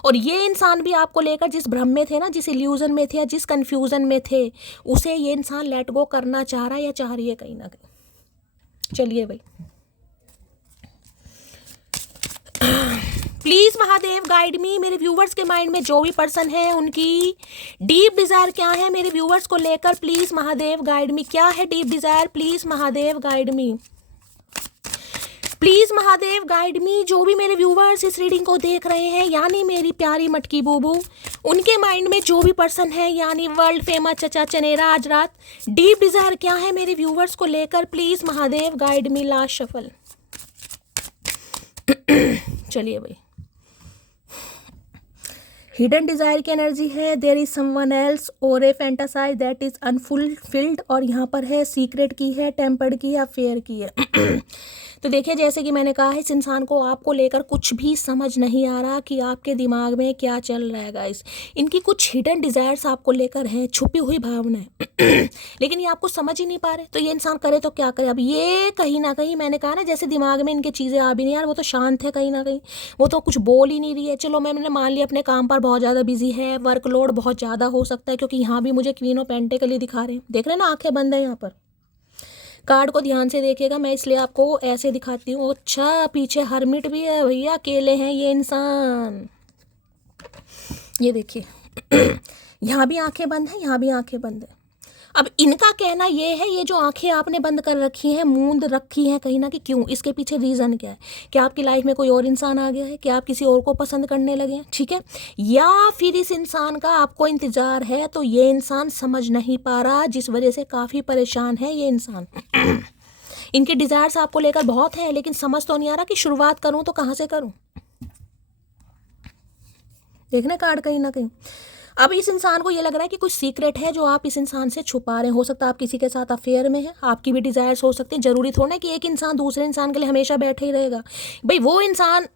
और ये इंसान भी आपको लेकर जिस भ्रम में थे ना, जिस इल्यूजन में थे या जिस कंफ्यूजन में थे, उसे ये इंसान लेट गो करना चाह रहा है या चाह रही है कहीं ना कहीं। चलिए भाई, प्लीज महादेव गाइड मी। मेरे व्यूवर्स के माइंड में जो भी पर्सन है उनकी डीप डिजायर क्या है मेरे व्यूवर्स को लेकर, प्लीज महादेव गाइड मी। क्या है deep Dzire? Please Mahadev guide me, please Mahadev guide मी। जो भी मेरे व्यूवर्स इस रीडिंग को देख रहे हैं, यानी मेरी प्यारी मटकी बूबू, उनके माइंड में जो भी पर्सन है, यानी वर्ल्ड फेमस चचा चनेरा आज रात, डीप डिजायर क्या है मेरे व्यूवर्स को लेकर, please Mahadev guide me. Last shuffle. चलिए भाई, हिडन डिजायर की एनर्जी है, देयर इज समवन एल्स और ए फैंटासाइज दैट इज अनफुलफिल्ड, और यहाँ पर है सीक्रेट की है, टेम्पर्ड की है, अफेयर की है। तो देखिए जैसे कि मैंने कहा है, इस इंसान को आपको लेकर कुछ भी समझ नहीं आ रहा कि आपके दिमाग में क्या चल रहा है गाइस। इनकी कुछ हिडन डिजायर्स आपको लेकर हैं, छुपी हुई भावनाएं लेकिन ये आपको समझ ही नहीं पा रहे। तो ये इंसान करे तो क्या करे? अब ये कहीं ना कहीं मैंने कहा ना, जैसे दिमाग में इनके चीज़ें आ भी नहीं यार, वो तो शांत है कहीं ना कहीं, वो तो कुछ बोल ही नहीं रही है। चलो मैंने मान लिया अपने काम पर बहुत ज़्यादा बिजी है, वर्कलोड बहुत ज़्यादा हो सकता है, क्योंकि यहाँ भी मुझे क्वीन ऑफ पेंटिकल दिखा रहे हैं, देख रहे हैं ना, आंखें बंद है यहाँ पर। कार्ड को ध्यान से देखिएगा, मैं इसलिए आपको ऐसे दिखाती हूँ। अच्छा पीछे हरमिट भी है भैया, अकेले हैं ये इंसान, ये देखिए यहाँ भी आंखें बंद है, यहाँ भी आंखें बंद है। अब इनका कहना ये है, ये जो आंखें आपने बंद कर रखी हैं, मूंद रखी हैं कहीं ना कि, क्यों? इसके पीछे रीज़न क्या है? क्या आपकी लाइफ में कोई और इंसान आ गया है? क्या आप किसी और को पसंद करने लगे हैं? ठीक है, या फिर इस इंसान का आपको इंतज़ार है, तो ये इंसान समझ नहीं पा रहा, जिस वजह से काफ़ी परेशान है ये इंसान। इनके डिज़ायर्स आपको लेकर बहुत हैं, लेकिन समझ तो नहीं आ रहा कि शुरुआत करूँ तो कहाँ से करूँ। देखने कार्ड कहीं ना कहीं अब इस इंसान को ये लग रहा है कि कुछ सीक्रेट है जो आप इस इंसान से छुपा रहे हैं। हो सकता है आप किसी के साथ अफेयर में है, आपकी भी डिजायर्स हो सकते हैं। जरूरी थोड़ा है कि एक इंसान दूसरे इंसान के लिए हमेशा बैठे ही रहेगा। भाई वो इंसान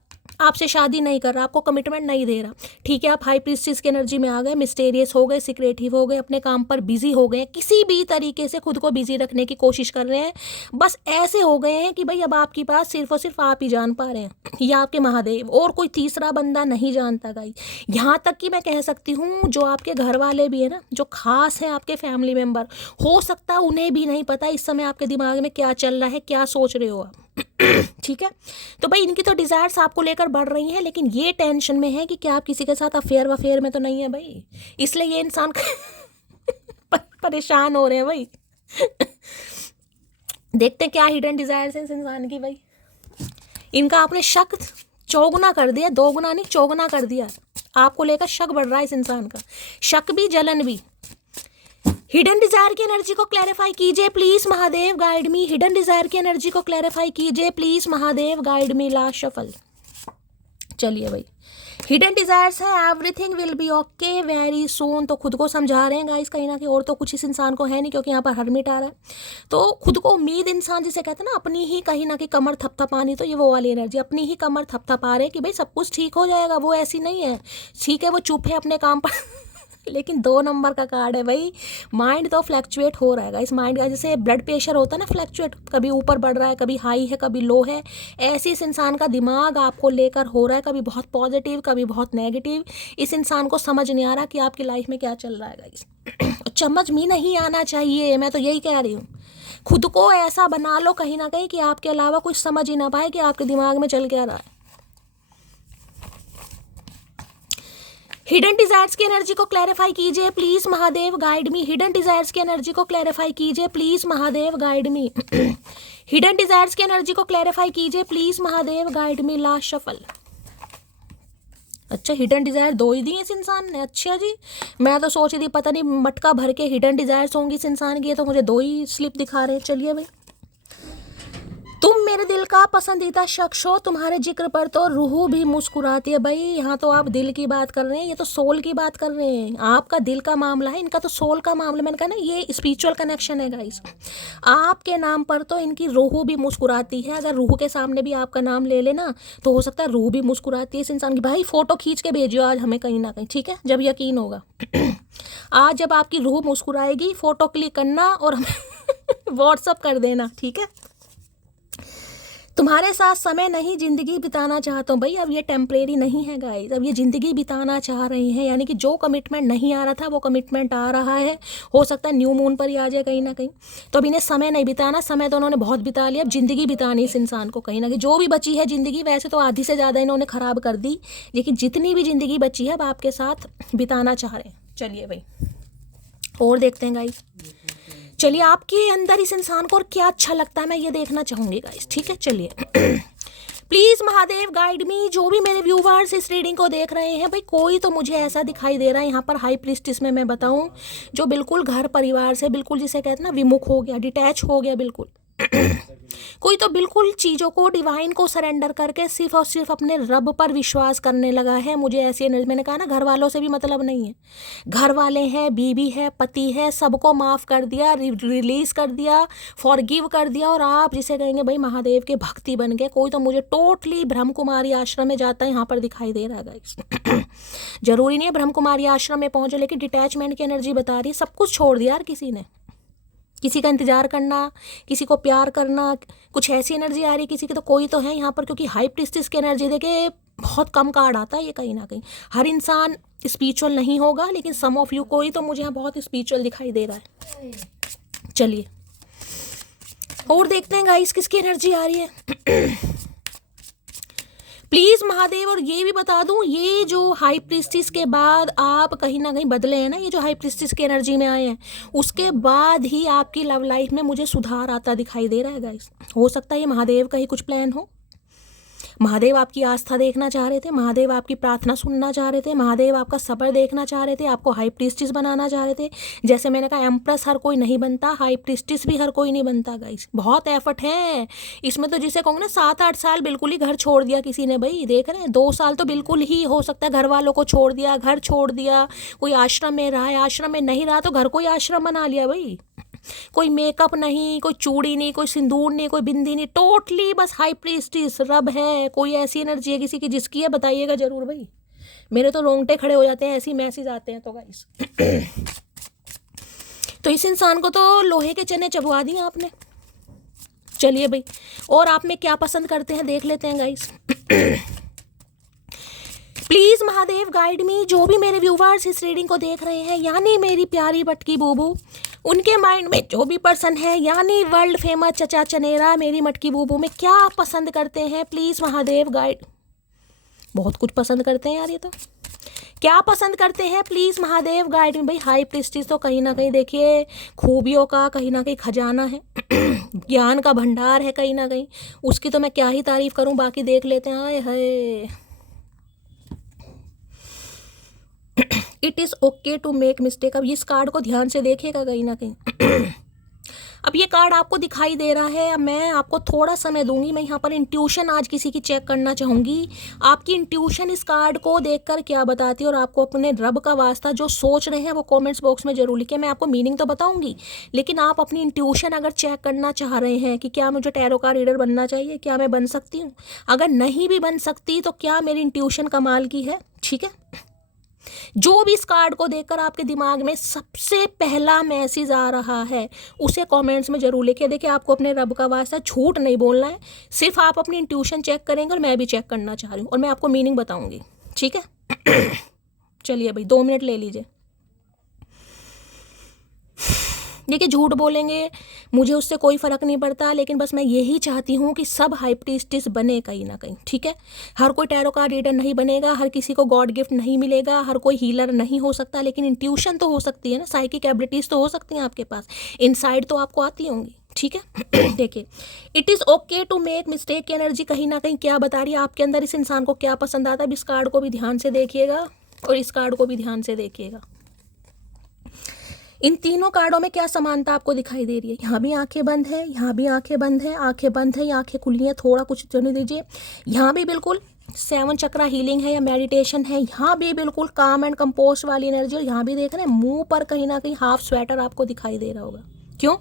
आपसे शादी नहीं कर रहा, आपको कमिटमेंट नहीं दे रहा, ठीक है, आप हाई प्रीस्टिस की एनर्जी में आ गए, मिस्टेरियस हो गए, सीक्रेटिव हो गए, अपने काम पर बिजी हो गए, किसी भी तरीके से खुद को बिजी रखने की कोशिश कर रहे हैं, बस ऐसे हो गए हैं कि भाई अब आपके पास सिर्फ और सिर्फ आप ही जान पा रहे हैं, या आपके महादेव, और कोई तीसरा बंदा नहीं जानता गाइस। यहाँ तक कि मैं कह सकती हूँ जो आपके घर वाले भी है ना, जो खास है आपके फैमिली मेम्बर, हो सकता है उन्हें भी नहीं पता इस समय आपके दिमाग में क्या चल रहा है, क्या सोच रहे हो आप। ठीक है, तो भाई इनकी तो डिजायर्स आपको लेकर बढ़ रही हैं, लेकिन ये टेंशन में है कि क्या आप किसी के साथ अफेयर में तो नहीं है भाई, इसलिए ये इंसान परेशान हो रहे हैं भाई। देखते हैं क्या हिडन डिजायर्स हैं इस इंसान की भाई। इनका आपने शक चौगुना कर दिया, दोगुना नहीं चौगुना कर दिया, आपको लेकर शक बढ़ रहा है इस इंसान का, शक भी जलन भी। हिडन डिजायर की एनर्जी को क्लैरिफाई कीजिए please Mahadev guide me. Hidden desire की एनर्जी को क्लैरिफाई कीजिए please Mahadev guide me. Last shuffle. चलिए भाई, हिडन डिजायर्स है, everything will be okay very soon, तो खुद को समझा रहे हैं गाइस कहीं ना कहीं, और तो कुछ इस इंसान को है नहीं क्योंकि यहाँ पर हरमिट आ रहा है। तो खुद को उम्मीद इंसान जिसे कहते हैं ना, अपनी ही कहीं ना कहीं कमर थपथपानी, तो ये वो वाली एनर्जी, अपनी ही कमर थपथपा रहे कि भाई सब कुछ ठीक हो जाएगा। वो ऐसी नहीं है, ठीक है वो चुप है अपने काम पर लेकिन 2 नंबर का कार्ड है भाई, माइंड तो फ्लैक्चुएट हो रहेगा इस माइंड का, जैसे ब्लड प्रेशर होता है ना फ्लैक्चुएट, कभी ऊपर बढ़ रहा है, कभी हाई है, कभी लो है, ऐसे इस इंसान का दिमाग आपको लेकर हो रहा है, कभी बहुत पॉजिटिव कभी बहुत नेगेटिव। इस इंसान को समझ नहीं आ रहा कि आपकी लाइफ में क्या चल रहा है गाइस। समझ में नहीं आना चाहिए, मैं तो यही कह रही हूँ। खुद को ऐसा बना लो कहीं ना कहीं कि आपके अलावा कुछ समझ ही ना पाए कि आपके दिमाग में चल क्या रहा है। हिडन डिजायर्स की एनर्जी को क्लैरिफाई कीजिए please Mahadev guide me. Hidden desires की एनर्जी को क्लैरिफाई कीजिए please Mahadev guide me. Hidden desires की एनर्जी को क्लैरिफाई कीजिए please Mahadev guide me. Last shuffle. अच्छा, हिडन डिजायर 2 ही दिए इस इंसान ने। अच्छा जी, मैं तो सोच रही थी पता नहीं मटका भर के हिडन डिजायर्स होंगी इस इंसान की, तो मुझे 2 ही स्लिप दिखा रहे हैं। चलिए भाई, तुम मेरे दिल का पसंदीदा शख्स हो, तुम्हारे जिक्र पर तो रूह भी मुस्कुराती है। भाई यहाँ तो आप दिल की बात कर रहे हैं, ये तो सोल की बात कर रहे हैं। आपका दिल का मामला है, इनका तो सोल का मामला। मैंने कहा ना ये स्पिरिचुअल कनेक्शन है गाइस। आपके नाम पर तो इनकी रूह भी मुस्कुराती है। अगर रूह के सामने भी आपका नाम ले लेना तो हो सकता है रूह भी मुस्कुराती है इस इंसान की। भाई फोटो खींच के भेजियो आज हमें कहीं ना कहीं, ठीक है, जब यकीन होगा। आज जब आपकी रूह मुस्कुराएगी फोटो क्लिक करना और हमें व्हाट्सअप कर देना, ठीक है। तुम्हारे साथ समय नहीं जिंदगी बिताना चाहता हूँ। भाई अब ये टेम्परेरी नहीं है गाइस, अब ये जिंदगी बिताना चाह रहे हैं, यानी कि जो कमिटमेंट नहीं आ रहा था वो कमिटमेंट आ रहा है। हो सकता है न्यू मून पर ही आ जाए कहीं ना कहीं। तो अब इन्हें समय नहीं बिताना, समय तो उन्होंने बहुत बिता लिया, अब जिंदगी बितानी इस इंसान को कहीं ना कहीं। जो भी बची है जिंदगी, वैसे तो आधी से ज़्यादा इन्होंने ख़राब कर दी, लेकिन जितनी भी जिंदगी बची है अब आपके साथ बिताना चाह रहे हैं। चलिए भाई और देखते हैं गाइस। चलिए आपके अंदर इस इंसान को और क्या अच्छा लगता है मैं ये देखना चाहूंगी गाइस, ठीक है। चलिए प्लीज महादेव गाइड मी। जो भी मेरे व्यूवर्स इस रीडिंग को देख रहे हैं, भाई कोई तो मुझे ऐसा दिखाई दे रहा है यहाँ पर हाई प्रीस्टिस में, मैं बताऊं, जो बिल्कुल घर परिवार से बिल्कुल जिसे कहते हैं ना विमुख हो गया, डिटैच हो गया बिल्कुल। कोई तो बिल्कुल चीज़ों को डिवाइन को सरेंडर करके सिर्फ और सिर्फ अपने रब पर विश्वास करने लगा है। मुझे ऐसी एनर्जी, मैंने कहा ना घर वालों से भी मतलब नहीं है, घर वाले हैं, बीवी है, पति है, सबको माफ़ कर दिया, रिलीज़ कर दिया, फॉरगिव कर दिया, और आप जिसे कहेंगे भाई महादेव के भक्ति बन गए। कोई तो मुझे टोटली ब्रह्म कुमारी आश्रम में जाता है यहाँ पर दिखाई दे रहा है गाइस। जरूरी नहीं है ब्रह्म कुमारी आश्रम में पहुँचे, लेकिन डिटैचमेंट की एनर्जी बता रही है। सब कुछ छोड़ दिया यार किसी ने, किसी का इंतजार करना, किसी को प्यार करना, कुछ ऐसी एनर्जी आ रही किसी की। तो कोई तो है यहाँ पर, क्योंकि हाई प्रीस्टिस की एनर्जी देके बहुत कम कार्ड आता है ये कहीं ना कहीं। हर इंसान स्पिरिचुअल नहीं होगा, लेकिन सम ऑफ यू कोई तो मुझे यहाँ बहुत स्पिरिचुअल दिखाई दे रहा है। चलिए और देखते हैं गाइस किसकी एनर्जी आ रही है। प्लीज महादेव। और ये भी बता दूं, ये जो हाई प्रीस्टिस के बाद आप कहीं ना कहीं बदले हैं ना, ये जो हाई प्रीस्टिस की एनर्जी में आए हैं, उसके बाद ही आपकी लव लाइफ में मुझे सुधार आता दिखाई दे रहा है गाइस। हो सकता है ये महादेव का ही कुछ प्लान हो। महादेव आपकी आस्था देखना चाह रहे थे, महादेव आपकी प्रार्थना सुनना चाह रहे थे, महादेव आपका सब्र देखना चाह रहे थे, आपको हाई प्रीस्टिस बनाना चाह रहे थे। जैसे मैंने कहा एम्प्रेस हर कोई नहीं बनता, हाई प्रीस्टिस भी हर कोई नहीं बनता गाइस। बहुत एफर्ट है इसमें तो, जिसे कहूँगा ना 7-8 साल बिल्कुल ही घर छोड़ दिया किसी ने। भाई देख रहे हैं 2 साल तो बिल्कुल ही हो सकता है घर वालों को छोड़ दिया, घर छोड़ दिया, कोई आश्रम में रहा है, आश्रम में नहीं रहा तो घर को ही आश्रम बना लिया भाई। कोई मेकअप नहीं, कोई चूड़ी नहीं, कोई सिंदूर नहीं, कोई बिंदी नहीं, टोटली बस हाई प्रीस्टिस रब है। कोई ऐसी एनर्जी है किसी की जिसकी है बताइएगा जरूर भाई, मेरे तो रोंगटे खड़े हो जाते हैं ऐसी मैसेज आते हैं तो गाइस। तो इस इंसान को तो लोहे के चने चबवा दिए आपने। चलिए भाई और आप में क्या पसंद करते हैं देख लेते हैं गाइस। प्लीज महादेव गाइड मी। जो भी मेरे व्यूवर्स इस रीडिंग को देख रहे हैं, यानी मेरी प्यारी मटकी बूबू, उनके माइंड में जो भी पर्सन है, यानी वर्ल्ड फेमस चचा चनेरा मेरी मटकी बूबू में क्या पसंद करते हैं, प्लीज महादेव गाइड। बहुत कुछ पसंद करते हैं यार ये तो, क्या पसंद करते हैं प्लीज महादेव गाइड में। भाई हाई प्रीस्टिस तो कहीं ना कहीं देखिए खूबियों का कहीं ना कहीं खजाना है, ज्ञान का भंडार है कहीं ना कहीं, उसकी तो मैं क्या ही तारीफ करूं। बाकी देख लेते हैं। Hi hi, it is okay to make mistake. अब इस कार्ड को ध्यान से देखिएगा कहीं ना कहीं। अब ये कार्ड आपको दिखाई दे रहा है, अब मैं आपको थोड़ा समय दूंगी। मैं यहाँ पर इंट्यूशन आज किसी की चेक करना चाहूँगी। आपकी इंट्यूशन इस कार्ड को देखकर क्या बताती है, और आपको अपने रब का वास्ता जो सोच रहे हैं वो कमेंट्स बॉक्स में जरूर लिखें। मैं आपको मीनिंग तो बताऊंगी, लेकिन आप अपनी इंट्यूशन अगर चेक करना चाह रहे हैं कि क्या मुझे टैरो का रीडर बनना चाहिए, क्या मैं बन सकती हूँ, अगर नहीं भी बन सकती तो क्या मेरी इंट्यूशन कमाल की है, ठीक है। जो भी इस कार्ड को देखकर आपके दिमाग में सबसे पहला मैसेज आ रहा है उसे कमेंट्स में जरूर लिखे। देखिए, आपको अपने रब का वास्ता झूठ नहीं बोलना है, सिर्फ आप अपनी इंट्यूशन चेक करेंगे और मैं भी चेक करना चाह रही हूँ और मैं आपको मीनिंग बताऊंगी, ठीक है। चलिए भाई 2 मिनट ले लीजिए। देखिए, झूठ बोलेंगे मुझे उससे कोई फ़र्क नहीं पड़ता, लेकिन बस मैं यही चाहती हूँ कि सब हाई प्रीस्टिस बने कहीं ना कहीं, ठीक है। हर कोई टैरो का रीडर नहीं बनेगा, हर किसी को गॉड गिफ्ट नहीं मिलेगा, हर कोई हीलर नहीं हो सकता, लेकिन इंट्यूशन तो हो सकती है ना, साइकिक एबिलिटीज़ तो हो सकती हैं आपके पास, इनसाइड तो आपको आती होंगी, ठीक है। देखिए, it is okay to make mistake की एनर्जी कहीं ना कहीं क्या बता रही है आपके अंदर, इस इंसान को क्या पसंद आता है। अब इस कार्ड को भी ध्यान से देखिएगा और इस कार्ड को भी ध्यान से देखिएगा। इन तीनों कार्डों में क्या समानता आपको दिखाई दे रही है। यहाँ भी आंखें बंद है, यहाँ भी आंखें बंद है, आंखें बंद है या आंखें खुली हैं, थोड़ा कुछ करने दीजिए। यहाँ भी बिल्कुल 7 चक्रा हीलिंग है या मेडिटेशन है, यहाँ भी बिल्कुल काम एंड कंपोस्ट वाली एनर्जी। और यहाँ भी देख रहे हैं मुंह पर कहीं ना कहीं हाफ स्वेटर आपको दिखाई दे रहा होगा। क्यों?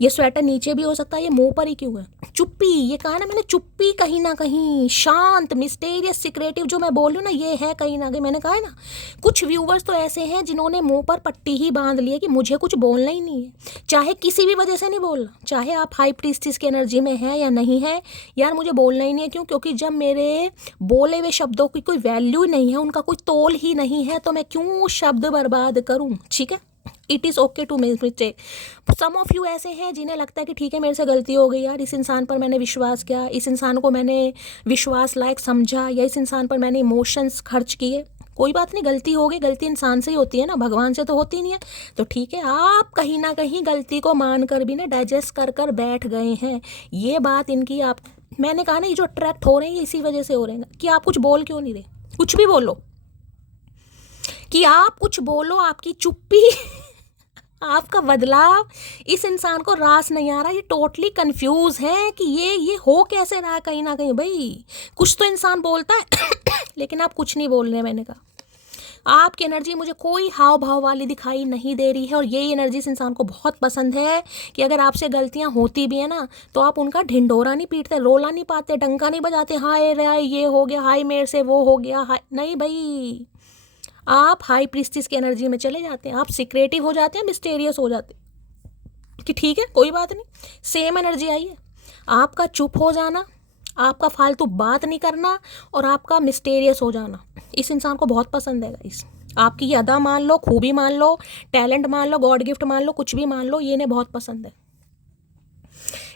ये स्वेटर नीचे भी हो सकता है, ये मुंह पर ही क्यों है? चुप्पी, ये कहा ना मैंने, चुप्पी कहीं ना कहीं, शांत, मिस्टीरियस, सीक्रेटिव जो मैं बोल रही हूँ ना, ये है कहीं ना कहीं। मैंने कहा है ना, कुछ व्यूवर्स तो ऐसे हैं जिन्होंने मुंह पर पट्टी ही बांध ली है कि मुझे कुछ बोलना ही नहीं है, चाहे किसी भी वजह से नहीं बोलना, चाहे आप हाई प्रीस्टिस की एनर्जी में है या नहीं है, यार मुझे बोलना ही नहीं है। क्यों? क्योंकि जब मेरे बोले हुए शब्दों की कोई वैल्यू नहीं है, उनका कोई तोल ही नहीं है, तो मैं क्यों शब्द बर्बाद करूँ, ठीक है। It is okay to make mistake. Some of you ऐसे हैं जिन्हें लगता है कि ठीक है मेरे से गलती हो गई यार, इस इंसान पर मैंने विश्वास किया, इस इंसान को मैंने विश्वास लायक समझा, या इस इंसान पर मैंने इमोशंस खर्च किए। कोई बात नहीं, गलती हो गई, गलती इंसान से ही होती है ना, भगवान से तो होती नहीं है। तो ठीक है, आप कहीं ना कहीं गलती को मान कर भी ना डाइजेस्ट कर कर बैठ गए हैं। ये बात इनकी, आप, मैंने कहा ना, ये जो अट्रैक्ट हो रहे हैं इसी वजह से हो रहे हैं कि आप कुछ बोल क्यों नहीं रहे। कुछ भी बोलो, कि आप कुछ बोलो, आपकी चुप्पी आपका बदलाव इस इंसान को रास नहीं आ रहा। ये टोटली कंफ्यूज है कि ये हो कैसे रहा है कहीं ना कहीं। भाई कुछ तो इंसान बोलता है लेकिन आप कुछ नहीं बोल रहे। मैंने कहा आपकी एनर्जी मुझे कोई हाव भाव वाली दिखाई नहीं दे रही है, और यही एनर्जी इस इंसान को बहुत पसंद है कि अगर आपसे गलतियां होती भी है ना, तो आप उनका ढिंडोरा नहीं पीटते, रोला नहीं पाते, डंका नहीं बजाते, हाय रे ये हो गया, हाय मेरे से वो हो गया, हाय नहीं भाई। आप हाई प्रीस्टिस की एनर्जी में चले जाते हैं, आप सीक्रेटिव हो जाते हैं, मिस्टेरियस हो जाते हैं कि ठीक है कोई बात नहीं, सेम एनर्जी आई है। आपका चुप हो जाना, आपका फालतू बात नहीं करना, और आपका मिस्टेरियस हो जाना इस इंसान को बहुत पसंद है गाइस। आपकी ये अदा मान लो, खूबी मान लो, टैलेंट मान लो, गॉड गिफ्ट मान लो, कुछ भी मान लो, ये इन्हें बहुत पसंद है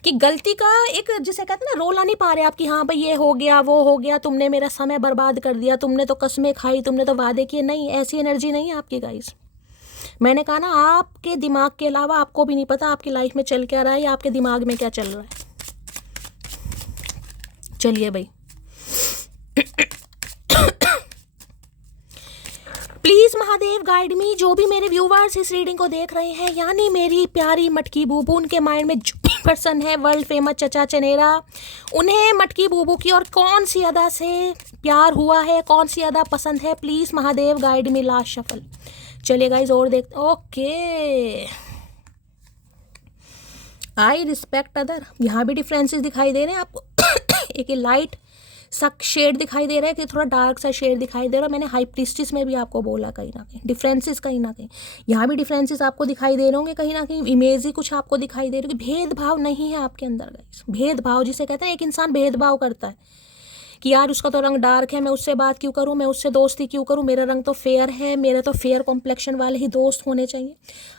कि गलती का एक, जिसे कहते हैं ना, रोला नहीं पा रहे आप कि हाँ भाई ये हो गया वो हो गया, तुमने मेरा समय बर्बाद कर दिया, तुमने तो कसमें खाई, तुमने तो वादे किए। नहीं, ऐसी एनर्जी नहीं है आपकी गाइस। मैंने कहा ना, आपके दिमाग के अलावा आपको भी नहीं पता आपकी लाइफ में चल क्या रहा है या आपके दिमाग में क्या चल रहा है। चलिए भाई प्लीज महादेव गाइड मी। जो भी मेरे व्यूवर्स इस रीडिंग को देख रहे हैं, यानी मेरी प्यारी मटकी बूबू, उनके माइंड में जो पर्सन है वर्ल्ड फेमस चचा चनेरा, उन्हें मटकी बूबू की और कौन सी अदा से प्यार हुआ है, कौन सी अदा पसंद है, please Mahadev guide me. Last shuffle. चलिए गाइज और देखते। Okay, I respect other. यहाँ भी डिफरेंसेस दिखाई दे रहे हैं आपको। एक लाइट सा शेड दिखाई दे रहा है कि थोड़ा डार्क सा शेड दिखाई दे रहा है। मैंने हाई प्रीस्टिस में भी आपको बोला कहीं ना कहीं डिफरेंसेस, कहीं ना कहीं यहाँ भी डिफरेंसेस आपको दिखाई दे रहे होंगे, कहीं ना कहीं इमेज ही कुछ आपको दिखाई दे रही होगी। भेदभाव नहीं है आपके अंदर गाइस। भेदभाव जिसे कहते हैं, एक इंसान भेदभाव करता है कि यार उसका तो रंग डार्क है, मैं उससे बात क्यों करूं, मैं उससे दोस्ती क्यों करूं, मेरा रंग तो फेयर है, मेरे तो फेयर कॉम्प्लेक्शन वाले ही दोस्त होने चाहिए।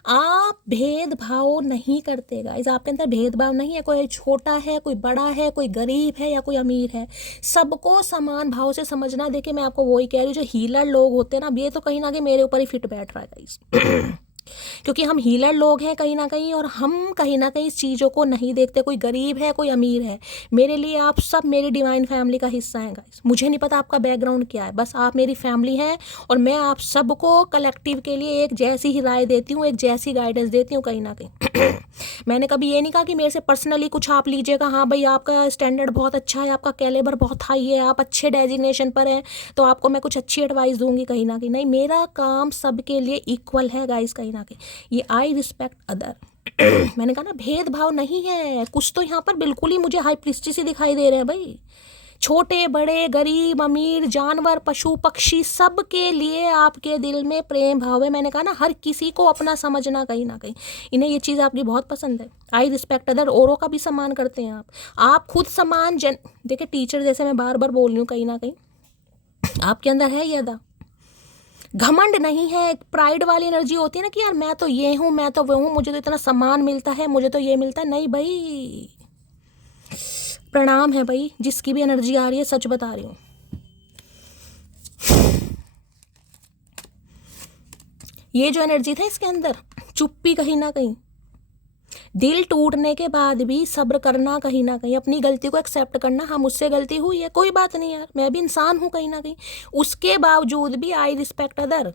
आप भेदभाव नहीं करते गाइस, आपके अंदर भेदभाव नहीं है। कोई छोटा है, कोई बड़ा है, कोई गरीब है या कोई अमीर है, सबको समान भाव से समझना। देखिए मैं आपको वही कह रही हूँ, जो हीलर लोग होते हैं ना, ये तो कहीं ना कहीं मेरे ऊपर ही फिट बैठ रहा है गाइस। क्योंकि हम हीलर लोग हैं कहीं ना कहीं, और हम कहीं ना कहीं इस चीज़ों को नहीं देखते, कोई गरीब है कोई अमीर है। मेरे लिए आप सब मेरी डिवाइन फैमिली का हिस्सा हैं गाइस। मुझे नहीं पता आपका बैकग्राउंड क्या है, बस आप मेरी फैमिली हैं, और मैं आप सबको कलेक्टिव के लिए एक जैसी ही राय देती हूँ, एक जैसी गाइडेंस देती हूँ कहीं ना कहीं। मैंने कभी ये नहीं कहा कि मेरे से पर्सनली कुछ आप लीजिएगा, हाँ भाई आपका स्टैंडर्ड बहुत अच्छा है, आपका कैलिबर बहुत हाई है, आप अच्छे डेजिग्नेशन पर हैं, तो आपको मैं कुछ अच्छी एडवाइस दूंगी कहीं ना कहीं। नहीं, मेरा काम सबके लिए इक्वल है गाइस कहीं ना कहीं। ये आई रिस्पेक्ट अदर। मैंने कहा ना, भेदभाव नहीं है कुछ, तो यहाँ पर बिल्कुल ही मुझे हाई प्रिस्टिस ही दिखाई दे रहे हैं भाई। छोटे बड़े गरीब अमीर जानवर पशु पक्षी सब के लिए आपके दिल में प्रेम भाव है। मैंने कहा ना, हर किसी को अपना समझना कहीं ना कहीं। इन्हें ये चीज़ आपकी बहुत पसंद है, आई रिस्पेक्ट अदर। औरों का भी सम्मान करते हैं आप खुद सम्मान देखिए टीचर जैसे मैं बार बार बोल रही हूँ, कहीं ना कहीं आपके अंदर है ये अदा। घमंड नहीं है, एक प्राइड वाली एनर्जी होती है ना कि यार मैं तो ये हूँ, मैं तो वो हूँ, मुझे तो इतना सम्मान मिलता है, मुझे तो ये मिलता है। नहीं भाई, प्रणाम है भाई, जिसकी भी एनर्जी आ रही है, सच बता रही हूँ। ये जो एनर्जी था इसके अंदर, चुप्पी कहीं ना कहीं, दिल टूटने के बाद भी सब्र करना कहीं ना कहीं, अपनी गलती को एक्सेप्ट करना, हाँ मुझसे गलती हुई है, कोई बात नहीं यार, मैं भी इंसान हूँ कहीं ना कहीं। उसके बावजूद भी आई रिस्पेक्ट अदर।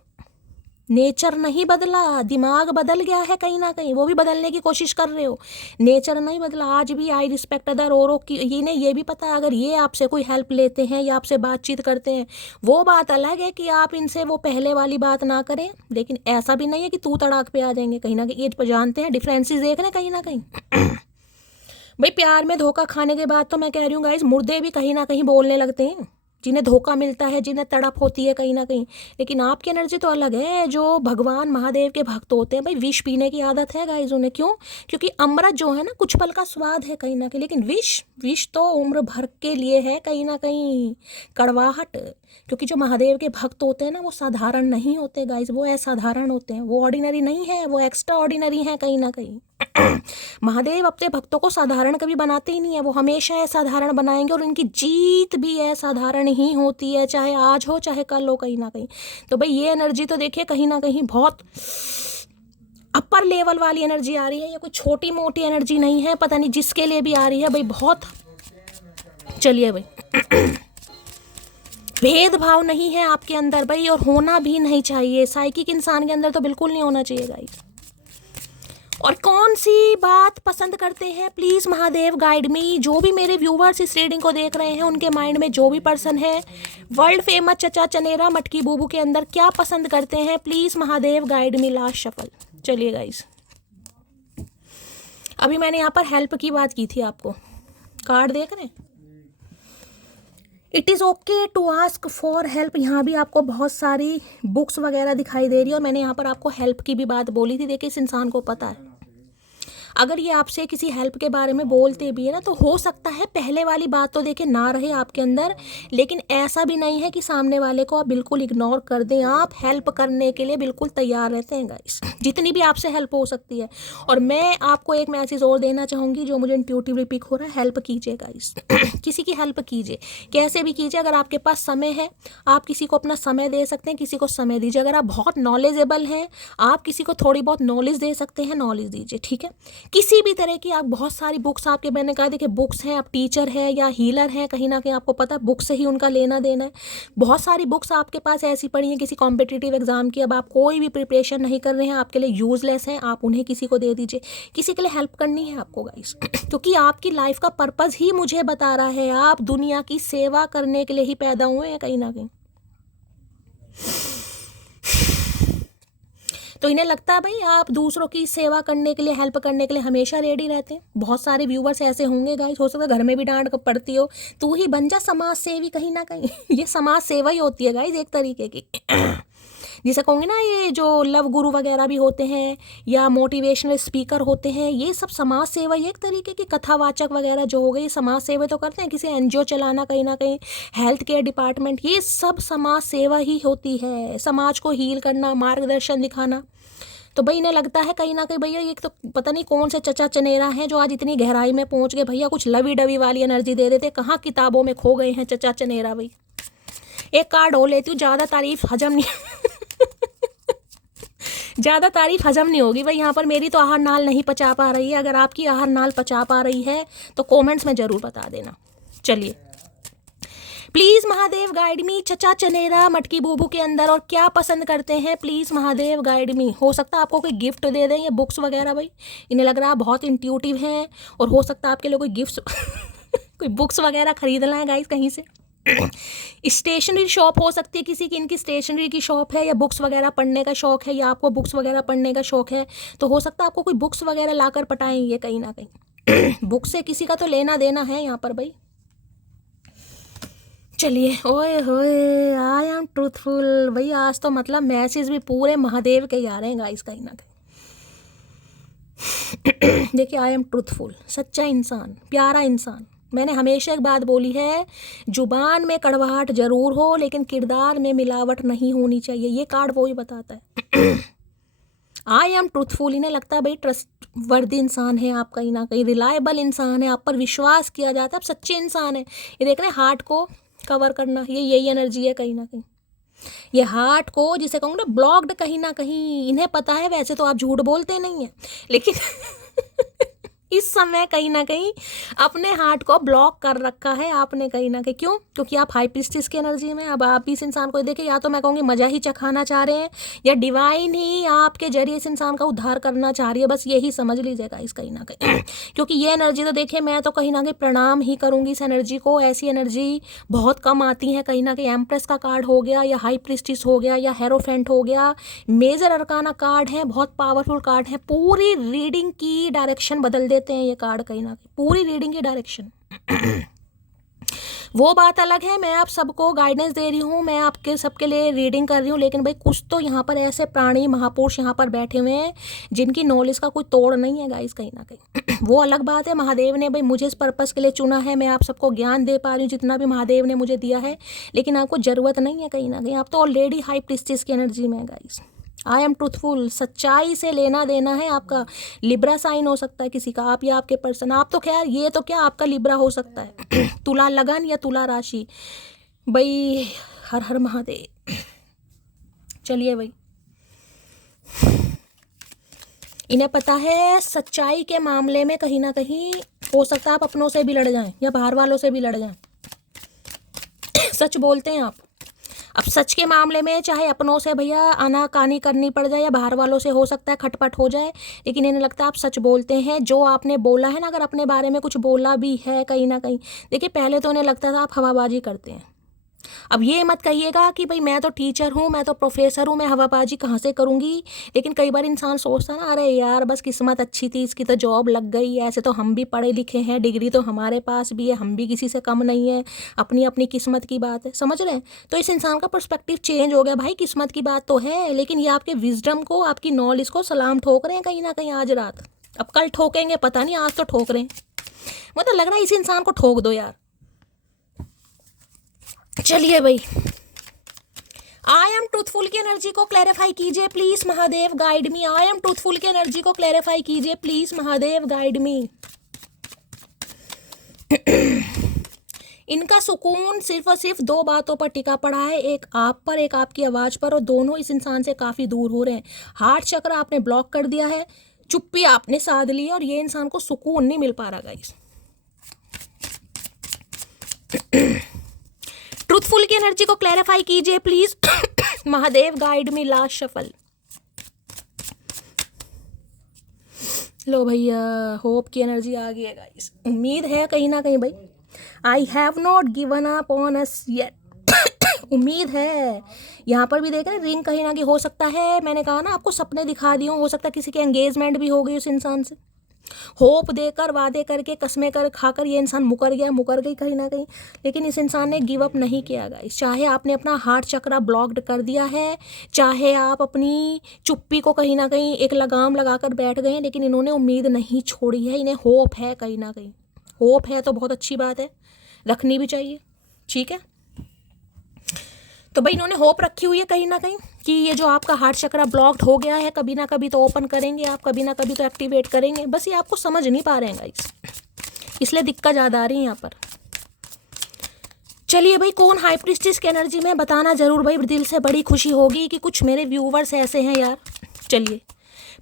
नेचर नहीं बदला, दिमाग बदल गया है कहीं ना कहीं, वो भी बदलने की कोशिश कर रहे हो, नेचर नहीं बदला। आज भी आई रिस्पेक्ट अदर। औरों की इन्हें ये भी पता है, अगर ये आपसे कोई हेल्प लेते हैं या आपसे बातचीत करते हैं, वो बात अलग है कि आप इनसे वो पहले वाली बात ना करें, लेकिन ऐसा भी नहीं है कि तू तड़ाक पे आ जाएंगे कहीं ना कहीं। ये जानते हैं, डिफरेंसेस देख रहे हैं कहीं ना कहीं। भाई प्यार में धोखा खाने के बाद तो मैं कह रही हूँ गाइस, मुर्दे भी कहीं ना कहीं बोलने लगते हैं, जिन्हें धोखा मिलता है, जिन्हें तड़प होती है कहीं ना कहीं। लेकिन आपकी एनर्जी तो अलग है, जो भगवान महादेव के भक्त होते हैं भाई, विष पीने की आदत है गाइस उन्हें। क्यों? क्योंकि अमृत जो है ना, कुछ पल का स्वाद है कहीं ना कहीं, लेकिन विष तो उम्र भर के लिए है कहीं ना कहीं, कड़वाहट। क्योंकि जो महादेव के भक्त होते हैं ना, वो साधारण नहीं होते गाइस, वो असाधारण होते हैं, वो ऑर्डिनरी नहीं है, वो एक्स्ट्रा ऑर्डिनरी है कहीं ना कहीं। महादेव अपने भक्तों को साधारण कभी बनाते ही नहीं है, वो हमेशा असाधारण बनाएंगे, और उनकी जीत भी असाधारण ही होती है, चाहे आज हो चाहे कल हो कहीं ना कहीं। तो भाई ये एनर्जी तो देखिए कहीं ना कहीं बहुत अपर लेवल वाली एनर्जी आ रही है, ये कोई छोटी मोटी एनर्जी नहीं है, पता नहीं जिसके लिए भी आ रही है भाई, बहुत। चलिए भाई, भेदभाव नहीं है आपके अंदर भाई, और होना भी नहीं चाहिए, साइकिक इंसान के अंदर तो बिल्कुल नहीं होना चाहिए गाइस। और कौन सी बात पसंद करते हैं, प्लीज़ महादेव गाइड मी। जो भी मेरे व्यूवर्स इस रीडिंग को देख रहे हैं, उनके माइंड में जो भी पर्सन है, वर्ल्ड फेमस चचा चनेरा मटकी बूबू के अंदर क्या पसंद करते हैं, please Mahadev guide me. Last shuffle. चलिए गाइस, अभी मैंने यहाँ पर हेल्प की बात की थी आपको, कार्ड देख रहे हैं, it is okay to ask for help. यहाँ भी आपको बहुत सारी बुक्स वगैरह दिखाई दे रही है, और मैंने यहाँ पर आपको हेल्प की भी बात बोली थी। देखिए, इस इंसान को पता है, अगर ये आपसे किसी हेल्प के बारे में बोलते भी है ना, तो हो सकता है पहले वाली बात तो देखिए ना रहे आपके अंदर, लेकिन ऐसा भी नहीं है कि सामने वाले को आप बिल्कुल इग्नोर कर दें, आप हेल्प करने के लिए बिल्कुल तैयार रहते हैं गाइस, जितनी भी आपसे हेल्प हो सकती है। और मैं आपको एक मैसेज और देना चाहूँगी जो मुझे इंट्यूटिवली पिक हो रहा है, हेल्प कीजिए गाइस। किसी की हेल्प कीजिए, कैसे भी कीजिए। अगर आपके पास समय है, आप किसी को अपना समय दे सकते हैं, किसी को समय दीजिए। अगर आप बहुत नॉलेजेबल हैं, आप किसी को थोड़ी बहुत नॉलेज दे सकते हैं, नॉलेज दीजिए, ठीक है। किसी भी तरह की, आप बहुत सारी बुक्स आपके, मैंने कहा देखिए बुक्स हैं, आप टीचर है या हीलर हैं, कहीं ना कहीं आपको पता है बुक से ही उनका लेना देना है। बहुत सारी बुक्स आपके पास ऐसी पड़ी हैं किसी कॉम्पिटिटिव एग्जाम की, अब आप कोई भी प्रिपरेशन नहीं कर रहे हैं, आपके लिए यूजलेस हैं, आप उन्हें किसी को दे दीजिए। किसी के लिए हेल्प करनी है आपको गाइस, क्योंकि आपकी लाइफ का पर्पस ही मुझे बता रहा है, आप दुनिया की सेवा करने के लिए ही पैदा हुए हैं कहीं ना कहीं। तो इन्हें लगता है भाई आप दूसरों की सेवा करने के लिए, हेल्प करने के लिए हमेशा रेडी रहते हैं। बहुत सारे व्यूवर्स ऐसे होंगे गाइस, हो सकता है घर में भी डांट पड़ती हो, तू ही बन जा समाज सेवी कहीं ना कहीं। ये समाज सेवा ही होती है गाइस एक तरीके की। जिसे कहूँगी ना, ये जो लव गुरु वगैरह भी होते हैं या मोटिवेशनल स्पीकर होते हैं, ये सब समाज सेवा, ये एक तरीके की कथावाचक वगैरह जो हो गई, समाज सेवा तो करते हैं। किसी एनजीओ चलाना कहीं ना कहीं, हेल्थ केयर डिपार्टमेंट, ये सब समाज सेवा ही होती है। समाज को हील करना, मार्गदर्शन दिखाना। तो भाई इन्हें लगता है कहीं ना कहीं भैया ये तो पता नहीं कौन से चचा चनेरा हैं जो आज इतनी गहराई में पहुंच गए, भैया कुछ लवी डवी वाली एनर्जी दे देते, कहाँ किताबों में खो गए हैं चचा चनेरा। भाई एक कार्ड हो लेती हूँ, ज़्यादा तारीफ हजम नहीं ज़्यादा तारीफ हजम नहीं होगी भाई, यहाँ पर मेरी तो आहार नाल नहीं पचा पा रही है। अगर आपकी आहार नाल पचा पा रही है तो कमेंट्स में ज़रूर बता देना। चलिए, प्लीज़ महादेव गाइड मी, चचा चनेरा मटकी बूबू के अंदर और क्या पसंद करते हैं, प्लीज़ महादेव गाइड मी। हो सकता है आपको कोई गिफ्ट दे दें, ये बुक्स वगैरह भाई, इन्हें लग रहा है बहुत इंट्यूटिव हैं, और हो सकता है आपके लिए कोई गिफ्ट कोई बुक्स वगैरह खरीद लाएं गाइस कहीं से। स्टेशनरी शॉप हो सकती है किसी की, इनकी स्टेशनरी की शॉप है, या बुक्स वगैरह पढ़ने का शौक है, या आपको बुक्स वगैरह पढ़ने का शौक है, तो हो सकता है आपको कोई बुक्स वगैरह लाकर पटाएंगे कहीं ना कहीं। बुक से किसी का तो लेना देना है यहाँ पर भाई। चलिए, ओए होए, आई एम ट्रूथफुल भाई, आज तो मतलब मैसेज भी पूरे महादेव के ही आ रहे हैं गाइस कहीं ना कहीं। देखिए, आई एम ट्रूथफुल, सच्चा इंसान, प्यारा इंसान। मैंने हमेशा एक बात बोली है, जुबान में कड़वाहट जरूर हो लेकिन किरदार में मिलावट नहीं होनी चाहिए। ये कार्ड वो ही बताता है। आई एम ट्रूथफुल, इन्हें लगता है भाई ट्रस्ट वर्दी इंसान है आप, कहीं ना कहीं रिलायबल इंसान है, आप पर विश्वास किया जाता है, आप सच्चे इंसान है। ये देख रहे हैं हार्ट को कवर करना, ये यही एनर्जी है कहीं ना कहीं। ये हार्ट को जिसे कहूँगा ना ब्लॉक्ड कहीं ना कहीं, इन्हें पता है वैसे तो आप झूठ बोलते नहीं है, लेकिन इस समय कहीं ना कहीं अपने हार्ट को ब्लॉक कर रखा है आपने कहीं ना कहीं। क्यों? क्योंकि आप हाई प्रीस्टिस की एनर्जी में। अब आप इस इंसान को देखिए, या तो मैं कहूँगी मजा ही चखाना चाह रहे हैं, या डिवाइन ही आपके जरिए इस इंसान का उद्धार करना चाह रही है, बस यही समझ लीजिएगा इस कहीं ना कहीं। क्योंकि ये एनर्जी तो देखिए, मैं तो कहीं ना कहीं प्रणाम ही करूँगी इस एनर्जी को। ऐसी एनर्जी बहुत कम आती है कहीं ना कहीं। एम्प्रेस का कार्ड हो गया, या हाई प्रीस्टिस हो गया, या हेरोफेंट हो गया, मेजर अरकाना कार्ड है, बहुत पावरफुल कार्ड है, पूरी रीडिंग की डायरेक्शन बदल देते हैं ये कार्ड कहीं ना कहीं, पूरी रीडिंग की डायरेक्शन। वो बात अलग है, मैं आप सबको गाइडेंस दे रही हूँ, मैं आपके सबके लिए रीडिंग कर रही हूँ, लेकिन भाई कुछ तो यहाँ पर ऐसे प्राणी महापुरुष यहाँ पर बैठे हुए हैं जिनकी नॉलेज का कोई तोड़ नहीं है गाइस कहीं ना कहीं। वो अलग बात है, महादेव ने भाई मुझे इस पर्पस के लिए चुना है, मैं आप सबको ज्ञान दे पा रही हूँ जितना भी महादेव ने मुझे दिया है, लेकिन आपको ज़रूरत नहीं है कहीं ना कहीं, आप तो ऑलरेडी हाई प्रीस्टिस की एनर्जी में है गाइस। आई एम ट्रूथफुल, सच्चाई से लेना देना है आपका। लिब्रा साइन हो सकता है किसी का, आप या आपके पर्सन, आप तो खैर ये तो क्या आपका लिब्रा हो सकता है। तुला लगन या तुला राशि भाई, हर हर महादेव। चलिए भाई, इन्हें पता है सच्चाई के मामले में कहीं ना कहीं हो सकता है आप अपनों से भी लड़ जाएं या बाहर वालों से भी लड़ जाएं। सच बोलते हैं आप। अब सच के मामले में चाहे अपनों से भैया आनाकानी करनी पड़ जाए या बाहर वालों से हो सकता है खटपट हो जाए, लेकिन इन्हें लगता है आप सच बोलते हैं। जो आपने बोला है ना, अगर अपने बारे में कुछ बोला भी है कहीं ना कहीं, देखिए पहले तो इन्हें लगता था आप हवाबाजी करते हैं। अब ये मत कहिएगा कि भाई मैं तो टीचर हूँ, मैं तो प्रोफेसर हूँ, मैं हवाबाजी कहाँ से करूँगी। लेकिन कई बार इंसान सोचता ना, अरे यार बस किस्मत अच्छी थी, इसकी तो जॉब लग गई, ऐसे तो हम भी पढ़े लिखे हैं, डिग्री तो हमारे पास भी है, हम भी किसी से कम नहीं है, अपनी अपनी किस्मत की बात है, समझ रहे हैं। तो इस इंसान का पर्सपेक्टिव चेंज हो गया, भाई किस्मत की बात तो है, लेकिन ये आपके विजडम को, आपकी नॉलेज को सलाम ठोक रहे हैं कहीं ना कहीं आज रात। अब कल ठोकेंगे पता नहीं, आज तो ठोक रहे हैं। मतलब लग रहा है इस इंसान को ठोक दो यार। चलिए भाई, आई एम ट्रूथफुल की एनर्जी को क्लैरिफाई कीजिए please Mahadev guide me. I am truthful की एनर्जी को क्लैरिफाई कीजिए प्लीज महादेव गाइड मी। इनका सुकून सिर्फ और सिर्फ दो बातों पर टिका पड़ा है, एक आप पर, एक आपकी आवाज पर, और दोनों इस इंसान से काफी दूर हो रहे हैं। हार्ट चक्र आपने ब्लॉक कर दिया है, चुप्पी आपने साध ली है, और ये इंसान को सुकून नहीं मिल पा रहा गाइस। ट्रूथफुल की एनर्जी को क्लैरिफाई कीजिए please Mahadev guide me. Last shuffle. लो भैया, होप की एनर्जी आ गई है गाइस। उम्मीद है कहीं ना कहीं भाई, I have not given up on us yet. उम्मीद है। यहाँ पर भी देख रहे हैं रिंग कहीं ना कहीं हो सकता है, मैंने कहा ना आपको सपने दिखा दिए हो सकता है किसी के एंगेजमेंट भी हो गई उस इंसान से। होप देकर, वादे करके, कसमें कर खाकर ये इंसान मुकर गई कहीं ना कहीं, लेकिन इस इंसान ने गिव अप नहीं किया गाइस। चाहे आपने अपना हार्ट चक्रा ब्लॉक्ड कर दिया है, चाहे आप अपनी चुप्पी को कहीं ना कहीं एक लगाम लगाकर बैठ गए हैं, लेकिन इन्होंने उम्मीद नहीं छोड़ी है। इन्हें होप है कहीं ना कहीं। होप है तो बहुत अच्छी बात है, रखनी भी चाहिए, ठीक है। तो भाई इन्होंने होप रखी हुई है कहीं ना कहीं कि ये जो आपका हार्ट चक्रा ब्लॉक्ड हो गया है, कभी ना कभी तो ओपन करेंगे आप, कभी ना कभी तो एक्टिवेट करेंगे। बस ये आपको समझ नहीं पा रहे हैं गाइस, इसलिए दिक्कत ज़्यादा आ रही है यहाँ पर। चलिए भाई, कौन हाई प्रीस्टिस की एनर्जी में बताना जरूर भाई, दिल से बड़ी खुशी होगी कि कुछ मेरे व्यूवर्स ऐसे हैं यार। चलिए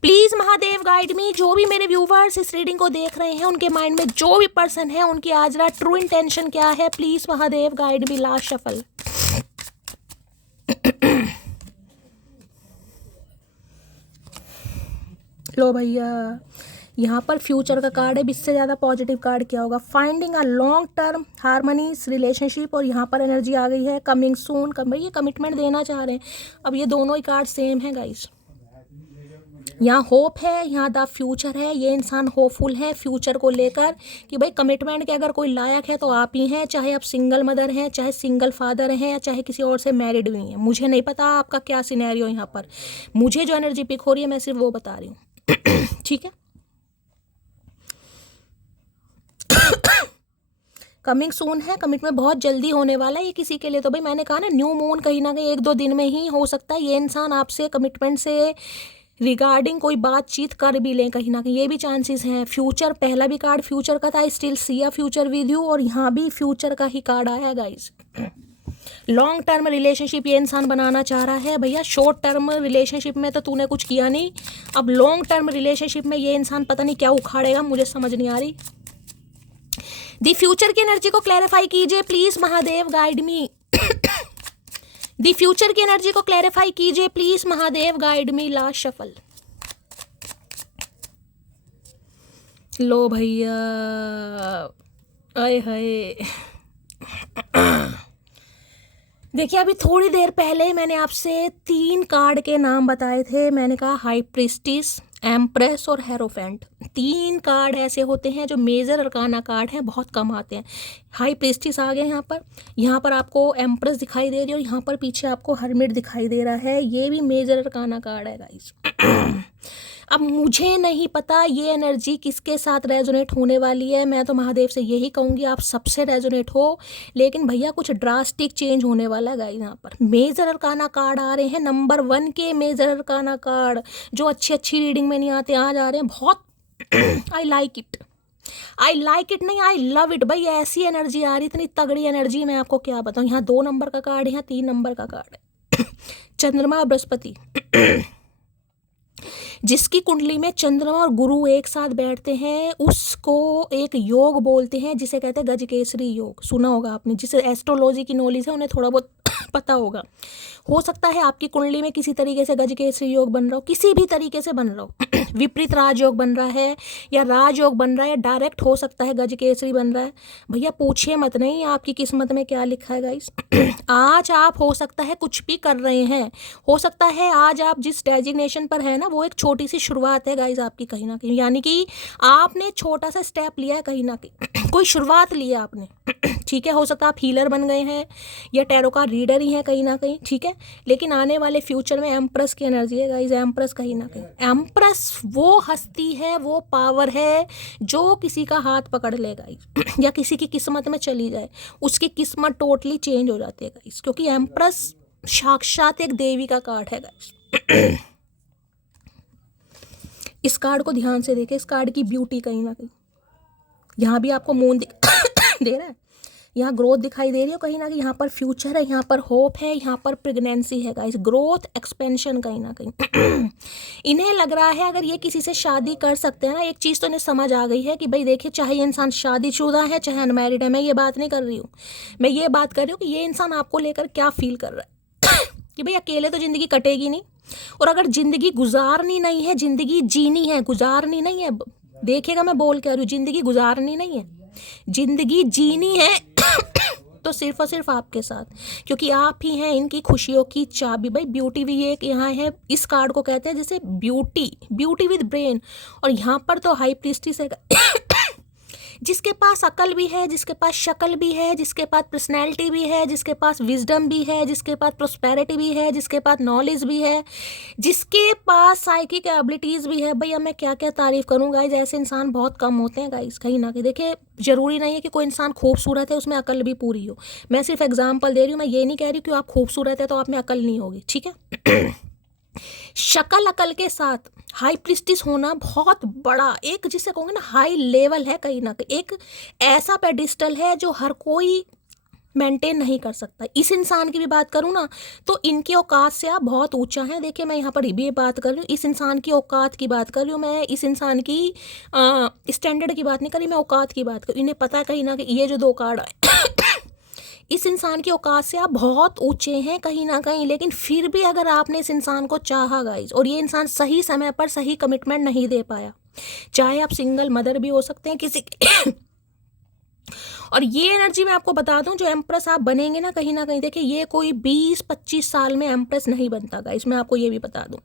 प्लीज़ महादेव गाइड मी, जो भी मेरे व्यूवर्स इस रीडिंग को देख रहे हैं उनके माइंड में जो भी पर्सन है उनकी आज रात ट्रू इंटेंशन क्या है, please Mahadev guide me. Last shuffle. लो भैया, यहाँ पर फ्यूचर का कार्ड है, इससे ज़्यादा पॉजिटिव कार्ड क्या होगा। Finding a long term harmonious relationship, और यहाँ पर एनर्जी आ गई है कमिंग सून। ये कमिटमेंट देना चाह रहे हैं। अब ये दोनों ही कार्ड सेम है गाइस। यहाँ होप है, यहाँ द फ्यूचर है। ये इंसान होपफुल है फ्यूचर को लेकर कि भाई कमिटमेंट के अगर कोई लायक है तो आप ही हैं, चाहे आप सिंगल मदर हैं, चाहे सिंगल फादर हैं, या चाहे किसी और से मैरिड हुई हैं। मुझे नहीं पता आपका क्या सिनेरियो यहाँ पर, मुझे जो एनर्जी पिक हो रही है मैं सिर्फ वो बता रही हूँ। ठीक है, कमिंग सून है, कमिटमेंट बहुत जल्दी होने वाला है ये किसी के लिए। तो भाई मैंने कहा ना, न्यू मून कहीं ना कहीं 1-2 दिन में ही हो सकता है ये इंसान आपसे कमिटमेंट से रिगार्डिंग कोई बातचीत कर भी लें, कहीं ना कहीं ये भी चांसेस हैं। फ्यूचर, पहला भी कार्ड फ्यूचर का था, I still see a future with you, और यहाँ भी फ्यूचर का ही कार्ड आया है गाइस। लॉन्ग टर्म रिलेशनशिप ये इंसान बनाना चाह रहा है। भैया शॉर्ट टर्म रिलेशनशिप में तो तूने कुछ किया नहीं, अब लॉन्ग टर्म रिलेशनशिप में ये इंसान पता नहीं क्या उखाड़ेगा, मुझे समझ नहीं आ रही। दी फ्यूचर की एनर्जी को क्लैरिफाई कीजिए please Mahadev guide me. The future की एनर्जी को क्लैरिफाई कीजिए please Mahadev guide me. Last shuffle. लो भैया, आए हाय। देखिए अभी थोड़ी देर पहले मैंने आपसे 3 कार्ड के नाम बताए थे। मैंने कहा हाई प्रिस्टिस, एम्प्रेस और हेरोफेंट। 3 कार्ड ऐसे होते हैं जो मेजर अरकाना कार्ड हैं, बहुत कम आते हैं। हाई प्रिस्टिस आ गए यहाँ पर आपको एम्प्रेस दिखाई दे रही है, और यहाँ पर पीछे आपको हर्मिट दिखाई दे रहा है। ये भी मेजर अरकाना कार्ड है गाइस। अब मुझे नहीं पता ये एनर्जी किसके साथ रेजोनेट होने वाली है। मैं तो महादेव से यही कहूँगी आप सबसे रेजोनेट हो, लेकिन भैया कुछ ड्रास्टिक चेंज होने वाला है गाइस। यहाँ पर मेजर अरकाना कार्ड आ रहे हैं, नंबर 1 के मेजर अरकाना कार्ड जो अच्छी रीडिंग में नहीं आते, आज आ रहे हैं। बहुत I like it, I like it नहीं, आई लव इट। भाई ऐसी एनर्जी आ रही, इतनी तगड़ी एनर्जी, मैं आपको क्या बताऊँ। यहाँ 2 नंबर का कार्ड है, यहाँ 3 नंबर का कार्ड है। चंद्रमा और बृहस्पति, जिसकी कुंडली में चंद्रमा और गुरु एक साथ बैठते हैं उसको एक योग बोलते हैं, जिसे कहते हैं गजकेसरी योग। सुना होगा आपने, जिसे एस्ट्रोलॉजी की नॉलेज है उन्हें थोड़ा बहुत पता होगा। हो सकता है आपकी कुंडली में किसी तरीके से गजकेसरी योग बन रहा हो, किसी भी तरीके से बन रहा हो। विपरीत राजयोग बन रहा है, या राजयोग बन रहा है, या डायरेक्ट हो सकता है गजकेसरी बन रहा है। भैया पूछिए मत नहीं आपकी किस्मत में क्या लिखा है गाइस। आज आप हो सकता है कुछ भी कर रहे हैं, हो सकता है आज आप जिस डेजिग्नेशन पर है ना वो एक छोटी सी शुरुआत है गाइस आपकी, कहीं ना कहीं। यानी कि आपने छोटा सा स्टेप लिया है, कहीं ना कहीं कोई शुरुआत ली है आपने। ठीक है, हो सकता है आप हीलर बन गए हैं या टैरो का रीडर ही है कहीं ना कहीं। ठीक है, लेकिन आने वाले फ्यूचर में एम्प्रेस की एनर्जी है गाइस। एम्प्रेस कहीं ना कहीं, एम्प्रेस वो हस्ती है, वो पावर है जो किसी का हाथ पकड़ ले गाइस, या किसी की किस्मत में चली जाए, उसकी किस्मत टोटली चेंज हो जाती है गाइस। क्योंकि एम्प्रेस साक्षात एक देवी का कार्ड है गाइस। इस कार्ड को ध्यान से देखें, इस कार्ड की ब्यूटी कहीं ना कहीं। यहाँ भी आपको मून दे रहा है, यहाँ ग्रोथ दिखाई दे रही है कहीं ना कहीं। यहाँ पर फ्यूचर है, यहाँ पर होप है, यहाँ पर प्रेगनेंसी है गाइस। ग्रोथ, एक्सपेंशन कहीं ना कहीं। इन्हें लग रहा है अगर ये किसी से शादी कर सकते हैं ना, एक चीज़ तो इन्हें समझ आ गई है कि भाई देखिए, चाहे ये इंसान शादीशुदा है चाहे अनमैरिड है, मैं ये बात नहीं कर रही हूँ, मैं ये बात कर रही हूँ कि ये इंसान आपको लेकर क्या फील कर रहा है। कि भाई अकेले तो ज़िंदगी कटेगी नहीं, और अगर ज़िंदगी गुजारनी नहीं है, ज़िंदगी जीनी है, गुजारनी नहीं है। देखिएगा मैं बोल क्या रही हूँ, ज़िंदगी गुजारनी नहीं है, ज़िंदगी जीनी है। तो सिर्फ और सिर्फ आपके साथ, क्योंकि आप ही हैं इनकी खुशियों की चाबी। भाई ब्यूटी भी एक यहाँ है, इस कार्ड को कहते हैं जैसे ब्यूटी विद ब्रेन। और यहाँ पर तो हाई प्रीस्टिस है, जिसके पास अकल भी है, जिसके पास शक्ल भी है, जिसके पास पर्सनैलिटी भी है, जिसके पास विजडम भी है, जिसके पास प्रोस्पेरिटी भी है, जिसके पास नॉलेज भी है, जिसके पास साइकिक एबिलिटीज़ भी है। भैया मैं क्या क्या तारीफ़ करूँ गाइज, ऐसे इंसान बहुत कम होते हैं गाइज कहीं ना कहीं। देखिए ज़रूरी नहीं है कि कोई इंसान खूबसूरत है उसमें अकल भी पूरी हो, मैं सिर्फ एग्जाम्पल दे रही हूँ। मैं ये नहीं कह रही कि आप खूबसूरत है तो आप में अकल नहीं होगी, ठीक है। शक्ल अकल के साथ हाई प्रिस्टिस होना बहुत बड़ा एक, जिसे कहूँगे ना, हाई लेवल है कहीं ना कहीं। एक ऐसा पेडिस्टल है जो हर कोई मेंटेन नहीं कर सकता। इस इंसान की भी बात करूँ ना तो इनकी औकात से आप बहुत ऊंचा हैं। देखिए मैं यहाँ पर भी बात कर रही हूँ, इस इंसान की औकात की बात कर रही हूँ मैं, इस इंसान की स्टैंडर्ड की बात नहीं कर रही मैं, औकात की बात कर। इन्हें पता है कहीं ना कहीं ये जो 2 कार्ड आए इस इंसान की औकात से आप बहुत ऊंचे हैं कहीं ना कहीं, लेकिन फिर भी अगर आपने इस इंसान को चाहा गाइज, और ये इंसान सही समय पर सही कमिटमेंट नहीं दे पाया, चाहे आप सिंगल मदर भी हो सकते हैं किसी और ये एनर्जी मैं आपको बता दूं, जो एम्प्रेस आप बनेंगे ना कहीं देखिए, ये कोई 20-25 साल में एम्प्रेस नहीं बनता गाइस, मैं आपको ये भी बता दूं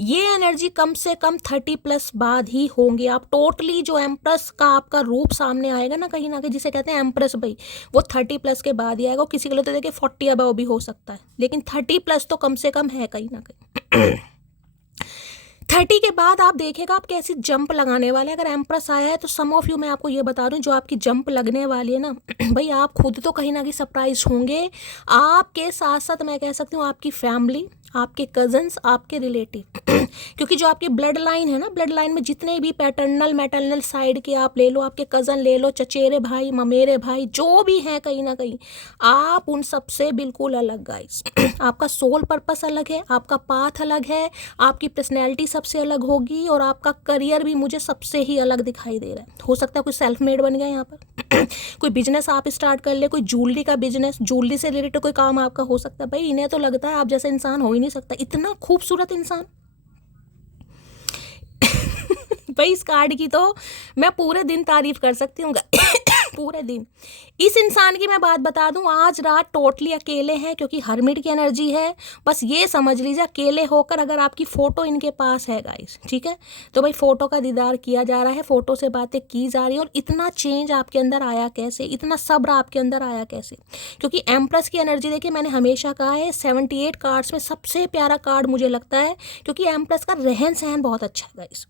ये एनर्जी कम से कम 30+ बाद ही होंगे आप टोटली। जो एम्प्रेस का आपका रूप सामने आएगा ना कहीं जिसे कहते हैं एम्प्रेस भाई, वो 30+ के बाद ही आएगा। किसी के लिए तो देखिए 40 अबव भी हो सकता है, लेकिन 30+ तो कम से कम है कहीं ना कहीं 30 के बाद आप देखेगा आप कैसी जंप लगाने वाले हैं। अगर एम्प्रेस आया है तो सम ऑफ यू मैं आपको ये बता दूं, जो आपकी जंप लगने वाली है ना भाई, आप खुद तो कहीं ना कहीं सरप्राइज होंगे, आपके साथ साथ मैं कह सकती हूँ आपकी फैमिली, आपके कजन्स, आपके रिलेटिव क्योंकि जो आपकी ब्लड लाइन है ना, ब्लड लाइन में जितने भी पैटर्नल मैटरनल साइड के आप ले लो, आपके कज़न ले लो, चचेरे भाई, ममेरे भाई, जो भी हैं कहीं ना कहीं आप उन सबसे बिल्कुल अलग गाइस आपका सोल पर्पस अलग है, आपका पाथ अलग है, आपकी पर्सनैलिटी सबसे अलग होगी, और आपका करियर भी मुझे सबसे ही अलग दिखाई दे रहा है। हो सकता है कोई सेल्फ मेड बन गया यहाँ पर कोई बिजनेस आप स्टार्ट कर ले, कोई ज्वेलरी का बिजनेस, ज्वेलरी से रिलेटेड कोई काम आपका हो सकता है। भाई इन्हें तो लगता है आप जैसा इंसान हो ही नहीं सकता, इतना खूबसूरत इंसान भाई इस कार्ड की तो मैं पूरे दिन तारीफ कर सकती हूँ पूरे दिन। इस इंसान की मैं बात बता दूं, आज रात टोटली अकेले हैं क्योंकि हर्मिट की एनर्जी है। बस ये समझ लीजिए अकेले होकर अगर आपकी फ़ोटो इनके पास है गाइस, ठीक है, तो भाई फ़ोटो का दीदार किया जा रहा है, फ़ोटो से बातें की जा रही है। और इतना चेंज आपके अंदर आया कैसे, इतना सब्र आपके अंदर आया कैसे, क्योंकि एम्प्रेस की एनर्जी देखिए मैंने हमेशा कहा है 78 कार्ड्स में सबसे प्यारा कार्ड मुझे लगता है, क्योंकि एम्प्रेस का रहन सहन बहुत अच्छा है गाइस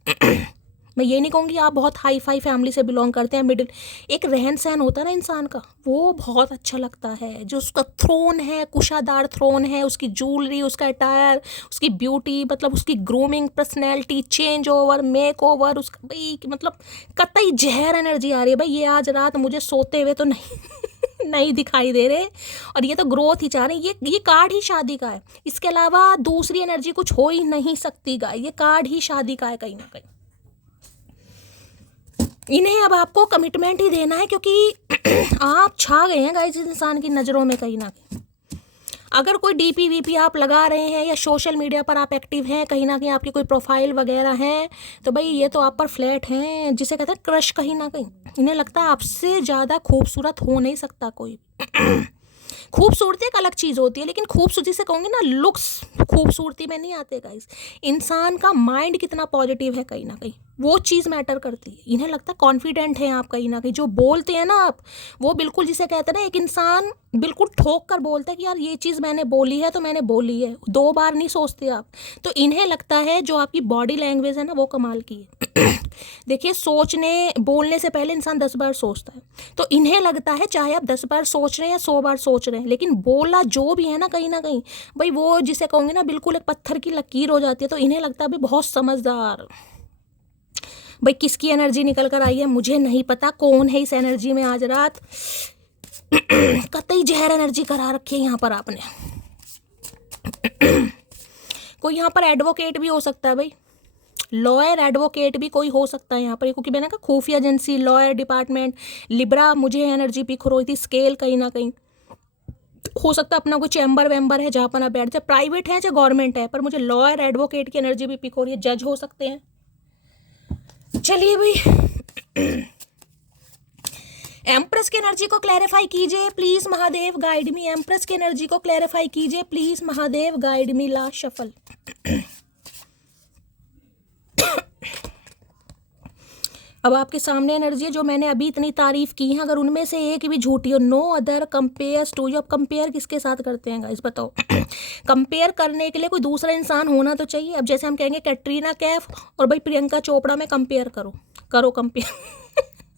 मैं ये नहीं कहूँगी आप बहुत हाई फाई फैमिली से बिलोंग करते हैं, मिडिल, एक रहन सहन होता है ना इंसान का, वो बहुत अच्छा लगता है। जो उसका थ्रोन है, कुशादार थ्रोन है, उसकी ज्वेलरी, उसका अटायर, उसकी ब्यूटी, मतलब उसकी grooming, personality, change over, make over, उसका भाई मतलब कतई जहर एनर्जी आ रही है भाई। ये आज रात मुझे सोते हुए तो नहीं नहीं दिखाई दे रहे, और ये तो ग्रोथ ही चाह रहे हैं। ये कार्ड ही शादी का है, इसके अलावा दूसरी एनर्जी कुछ हो ही नहीं सकती गाय, ये कार्ड ही शादी का है कहीं ना कहीं। इन्हें अब आपको कमिटमेंट ही देना है, क्योंकि आप छा गए हैं गाइस इस इंसान की नज़रों में कहीं ना कहीं। अगर कोई डीपी वीपी आप लगा रहे हैं या सोशल मीडिया पर आप एक्टिव हैं कहीं ना कहीं, आपकी कोई प्रोफाइल वगैरह है, तो भाई ये तो आप पर फ्लैट हैं, जिसे कहते हैं क्रश कहीं ना कहीं। इन्हें लगता है आपसे ज़्यादा खूबसूरत हो नहीं सकता कोई खूबसूरती एक अलग चीज़ होती है, लेकिन खूबसूरती से कहूँगी ना, लुक्स खूबसूरती में नहीं आते गाइस। इंसान का माइंड कितना पॉजिटिव है कहीं ना कहीं, वो चीज़ मैटर करती है। इन्हें लगता है कॉन्फिडेंट है आप कहीं ना कहीं, जो बोलते हैं ना आप, वो बिल्कुल जिसे कहते हैं ना, एक इंसान बिल्कुल ठोक कर बोलता है कि यार ये चीज़ मैंने बोली है तो मैंने बोली है, 2 बार नहीं सोचते आप। तो इन्हें लगता है जो आपकी बॉडी लैंग्वेज है ना, वो कमाल की है देखिए सोचने बोलने से पहले इंसान 10 बार सोचता है, तो इन्हें लगता है चाहे आप 10 बार सोच रहे हैं या 100 बार सोच रहे हैं, लेकिन बोला जो भी है ना कहीं भाई वो जिसे कहूँगे ना बिल्कुल एक पत्थर की लकीर हो जाती है। तो इन्हें लगता है भाई बहुत समझदार। भाई किसकी एनर्जी निकल कर आई है मुझे नहीं पता, कौन है इस एनर्जी में आज रात कतई जहर एनर्जी करा रखी है यहाँ पर आपने कोई यहाँ पर एडवोकेट भी हो सकता है भाई, लॉयर एडवोकेट भी कोई हो सकता है यहाँ पर, क्योंकि मैंने कहा खुफिया एजेंसी, लॉयर डिपार्टमेंट, लिब्रा मुझे एनर्जी पिक हो रही थी, स्केल कहीं ना कहीं हो सकता है अपना कोई चैम्बर वेम्बर है जहाँ पर आप बैठ, चाहे प्राइवेट है चाहे गवर्नमेंट है, पर मुझे लॉयर एडवोकेट की एनर्जी भी पिक हो रही है, जज हो सकते हैं। चलिए भाई एम्प्रेस की एनर्जी को क्लैरिफाई कीजिए please Mahadev, guide me. Empress की एनर्जी को क्लैरिफाई कीजिए please Mahadev, guide me. Last shuffle अब आपके सामने एनर्जी है जो मैंने अभी इतनी तारीफ की है, अगर उनमें से एक भी झूठी हो, no other compares to you. अब कंपेयर किसके साथ करते हैं गाइस बताओ कंपेयर करने के लिए कोई दूसरा इंसान होना तो चाहिए। अब जैसे हम कहेंगे कैटरीना कैफ और भाई प्रियंका चोपड़ा में कंपेयर करो कंपेयर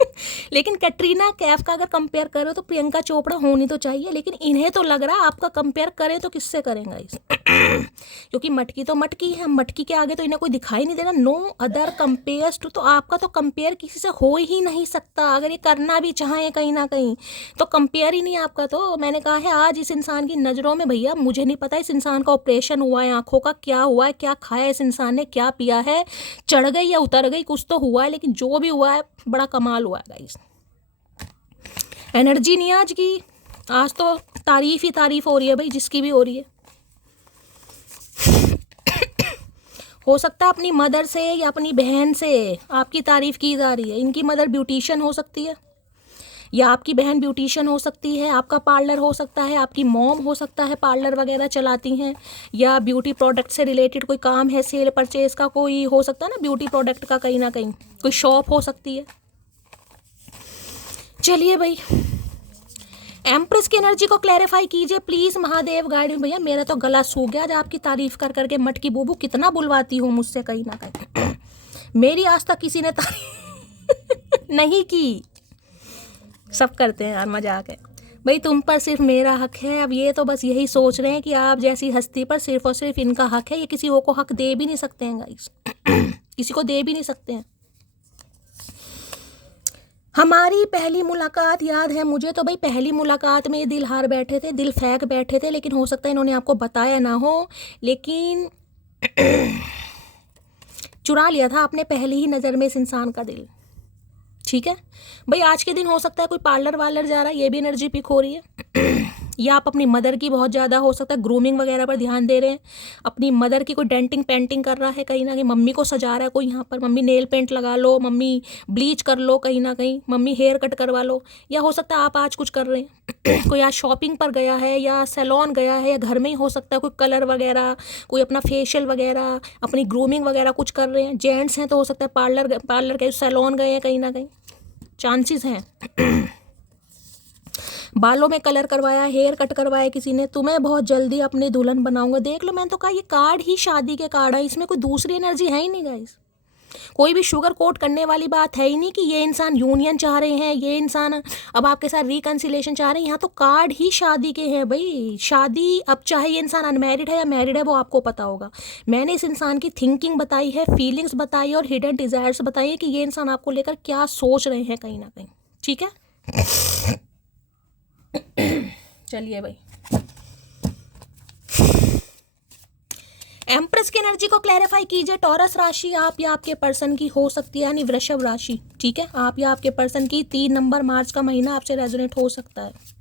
लेकिन कैटरीना कैफ का अगर कंपेयर करो तो प्रियंका चोपड़ा होनी तो चाहिए, लेकिन इन्हें तो लग रहा है आपका कंपेयर करें तो किससे करेंगे इस क्योंकि मटकी तो मटकी है, मटकी के आगे तो इन्हें कोई दिखाई नहीं देना। नो अदर कंपेयर्स टू, तो आपका तो कंपेयर किसी से हो ही नहीं सकता। अगर ये करना भी चाहें कहीं ना कहीं तो कंपेयर ही नहीं आपका। तो मैंने कहा है आज इस इंसान की नज़रों में, भैया मुझे नहीं पता इस इंसान का ऑपरेशन हुआ है आंखों का, क्या हुआ है, क्या खाया इस इंसान ने, क्या पिया है, चढ़ गई या उतर गई, कुछ तो हुआ है, लेकिन जो भी हुआ है बड़ा कमाल हुआ है गाइस। एनर्जी नहीं आज की, आज तो तारीफ ही तारीफ हो रही है भाई, जिसकी भी हो रही है। हो सकता है अपनी मदर से या अपनी बहन से आपकी तारीफ की जा रही है। इनकी मदर ब्यूटिशियन हो सकती है, या आपकी बहन ब्यूटिशियन हो सकती है, आपका पार्लर हो सकता है, आपकी मॉम हो सकता है पार्लर वगैरह चलाती हैं, या ब्यूटी प्रोडक्ट से रिलेटेड कोई काम है, सेल परचेज का कोई हो सकता है ना, ब्यूटी प्रोडक्ट का कहीं ना कहीं कोई शॉप हो सकती है। चलिए भाई, एम्प्रेस की एनर्जी को क्लैरिफाई कीजिए प्लीज़ महादेव गाइड। भैया मेरा तो गला सूख गया आज आपकी तारीफ कर करके। मटकी बूबू कितना बुलवाती हूँ मुझसे कहीं ना कहीं। मेरी आज तक किसी ने तारीफ नहीं की। सब करते हैं यार, मजाक है भाई। तुम पर सिर्फ मेरा हक है। अब ये तो बस यही सोच रहे हैं कि आप जैसी हस्ती पर सिर्फ और सिर्फ इनका हक है। ये किसी को हक दे भी नहीं सकते हैं गाइस। किसी को दे भी नहीं सकते हैं। हमारी पहली मुलाकात याद है मुझे तो भाई, पहली मुलाकात में ये दिल हार बैठे थे, दिल फेंक बैठे थे, लेकिन हो सकता है इन्होंने आपको बताया ना हो, लेकिन चुरा लिया था आपने पहली ही नज़र में इस इंसान का दिल। ठीक है भाई, आज के दिन हो सकता है कोई पार्लर वार्लर जा रहा है, ये भी एनर्जी पिक हो रही है। या आप अपनी मदर की बहुत ज़्यादा हो सकता है ग्रूमिंग वगैरह पर ध्यान दे रहे हैं। अपनी मदर की कोई डेंटिंग पेंटिंग कर रहा है कहीं ना कहीं, मम्मी को सजा रहा है कोई यहाँ पर, मम्मी नेल पेंट लगा लो, मम्मी ब्लीच कर लो कहीं ना कहीं, मम्मी हेयर कट करवा लो। या हो सकता है आप आज कुछ कर रहे हैं। कोई आज शॉपिंग पर गया है या सैलून गया है, या घर में ही हो सकता है कोई कलर वगैरह, कोई अपना फेशियल वगैरह, अपनी ग्रूमिंग वगैरह कुछ कर रहे हैं। जेंट्स हैं तो हो सकता है पार्लर गए, सैलून गए हैं कहीं ना कहीं, चांसेस हैं। बालों में कलर करवाया, हेयर कट करवाया किसी ने। तुम्हें बहुत जल्दी अपनी दुल्हन बनाऊंगा। देख लो, मैंने तो कहा ये कार्ड ही शादी के कार्ड है, इसमें कोई दूसरी एनर्जी है ही नहीं गाइस। कोई भी शुगर कोट करने वाली बात है ही नहीं कि ये इंसान यूनियन चाह रहे हैं, ये इंसान अब आपके साथ रिकन्सिलेशन चाह रहे हैं। यहाँ तो कार्ड ही शादी के हैं भाई। शादी, अब चाहे ये इंसान अनमैरिड है या मैरिड है वो आपको पता होगा। मैंने इस इंसान की थिंकिंग बताई है, फीलिंग्स बताई और हिडन डिजायर्स बताई है कि ये इंसान आपको लेकर क्या सोच रहे हैं कहीं ना कहीं। ठीक है, चलिए भाई, एम्प्रेस की एनर्जी को क्लैरिफाई कीजिए। टॉरस राशि आप या आपके पर्सन की हो सकती है, यानी वृषभ राशि। ठीक है, आप या आपके पर्सन की 3 नंबर मार्च का महीना आपसे रेजोनेट हो सकता है।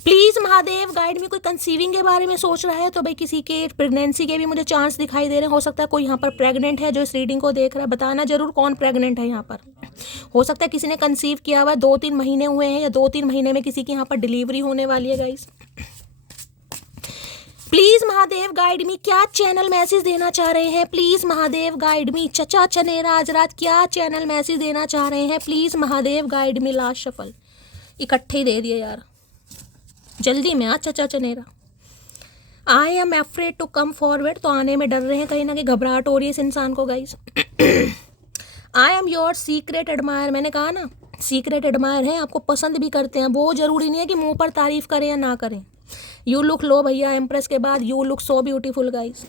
प्लीज़ महादेव गाइड में, कोई कंसीविंग के बारे में सोच रहा है तो भाई किसी के प्रेगनेंसी के भी मुझे चांस दिखाई दे रहे हैं। हो सकता है कोई यहाँ पर प्रेग्नेंट है जो इस रीडिंग को देख रहा है। बताना जरूर कौन प्रेग्नेंट है यहाँ पर। हो सकता है किसी ने कंसीव किया हुआ है, 2-3 महीने हुए हैं, या 2-3 महीने में किसी की यहाँ पर डिलीवरी होने वाली है गाइस। प्लीज महादेव गाइड मी, क्या चैनल मैसेज देना चाह रहे हैं? प्लीज महादेव गाइड मी। चचा चनेरा आज रात क्या चैनल मैसेज देना चाह रहे हैं? Please Mahadev guide me. Last shuffle इकट्ठे ही दे दिए यार, जल्दी में आ चचा चनेरा। I am afraid to come forward, तो आने में डर रहे हैं कहीं ना कहीं, घबराहट हो रही है इस इंसान को guys. I am your secret admire, मैंने कहा ना सीक्रेट एडमायर हैं, आपको पसंद भी करते हैं। वो जरूरी नहीं है कि मुंह पर तारीफ करें या ना करें। यू लुक लो भैया, एम्प्रेस के बाद you look so beautiful guys.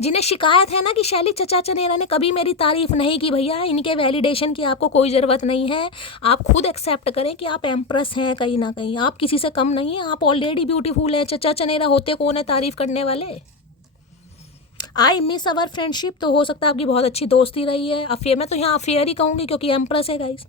जिन्हें शिकायत है ना कि शैली चचा चनेरा ने कभी मेरी तारीफ नहीं की, भैया इनके वैलिडेशन की आपको कोई ज़रूरत नहीं है। आप खुद एक्सेप्ट करें कि आप एम्प्रेस हैं कहीं ना कहीं, आप किसी से कम नहीं हैं, आप ऑलरेडी ब्यूटीफुल हैं। चचा चनेरा होते कौन है तारीफ करने वाले? आई मिस अवर फ्रेंडशिप, तो हो सकता है आपकी बहुत अच्छी दोस्ती रही है। अफेयर, मैं तो यहाँ अफेयर ही कहूँगी क्योंकि एम्प्रेस है गाइस।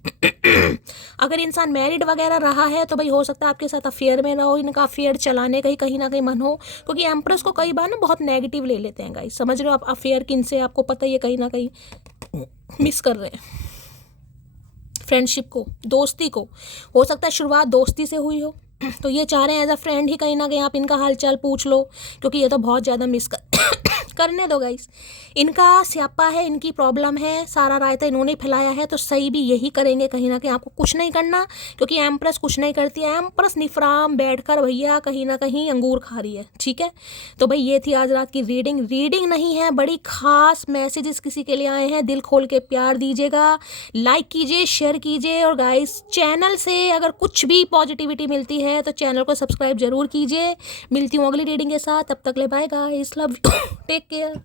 अगर इंसान मैरिड वगैरह रहा है तो भाई हो सकता है आपके साथ अफेयर में रहो, इनका अफेयर चलाने का ही कहीं ना कहीं मन हो, क्योंकि एम्प्रेस को कई बार ना बहुत नेगेटिव ले लेते हैं गाइस। समझ रहे हो आप? अफेयर किन से आपको पता ही है, कहीं ना कहीं मिस कर रहे हैं फ्रेंडशिप को, दोस्ती को। हो सकता है शुरुआत दोस्ती से हुई हो, तो ये चाह रहे हैं एज अ फ्रेंड ही कहीं ना कहीं आप इनका हालचाल पूछ लो, क्योंकि ये तो बहुत ज़्यादा मिस करने दो गाइस, इनका स्यापा है, इनकी प्रॉब्लम है, सारा रायता इन्होंने फैलाया है, तो सही भी यही करेंगे कहीं ना कहीं। आपको कुछ नहीं करना, क्योंकि एम्प्रेस कुछ नहीं करती है। एम्प्रेस निफराम बैठकर भैया कहीं ना कहीं अंगूर खा रही है, ठीक है। तो भाई ये थी आज रात की रीडिंग नहीं है, बड़ी खास मैसेजेस किसी के लिए आए हैं, दिल खोल के प्यार दीजिएगा, लाइक कीजिए, शेयर कीजिए, और गाइस चैनल से अगर कुछ भी पॉजिटिविटी मिलती है तो चैनल को सब्सक्राइब जरूर कीजिए। मिलती हूँ अगली रीडिंग के साथ, तब तक ले bye guys, love you, take care.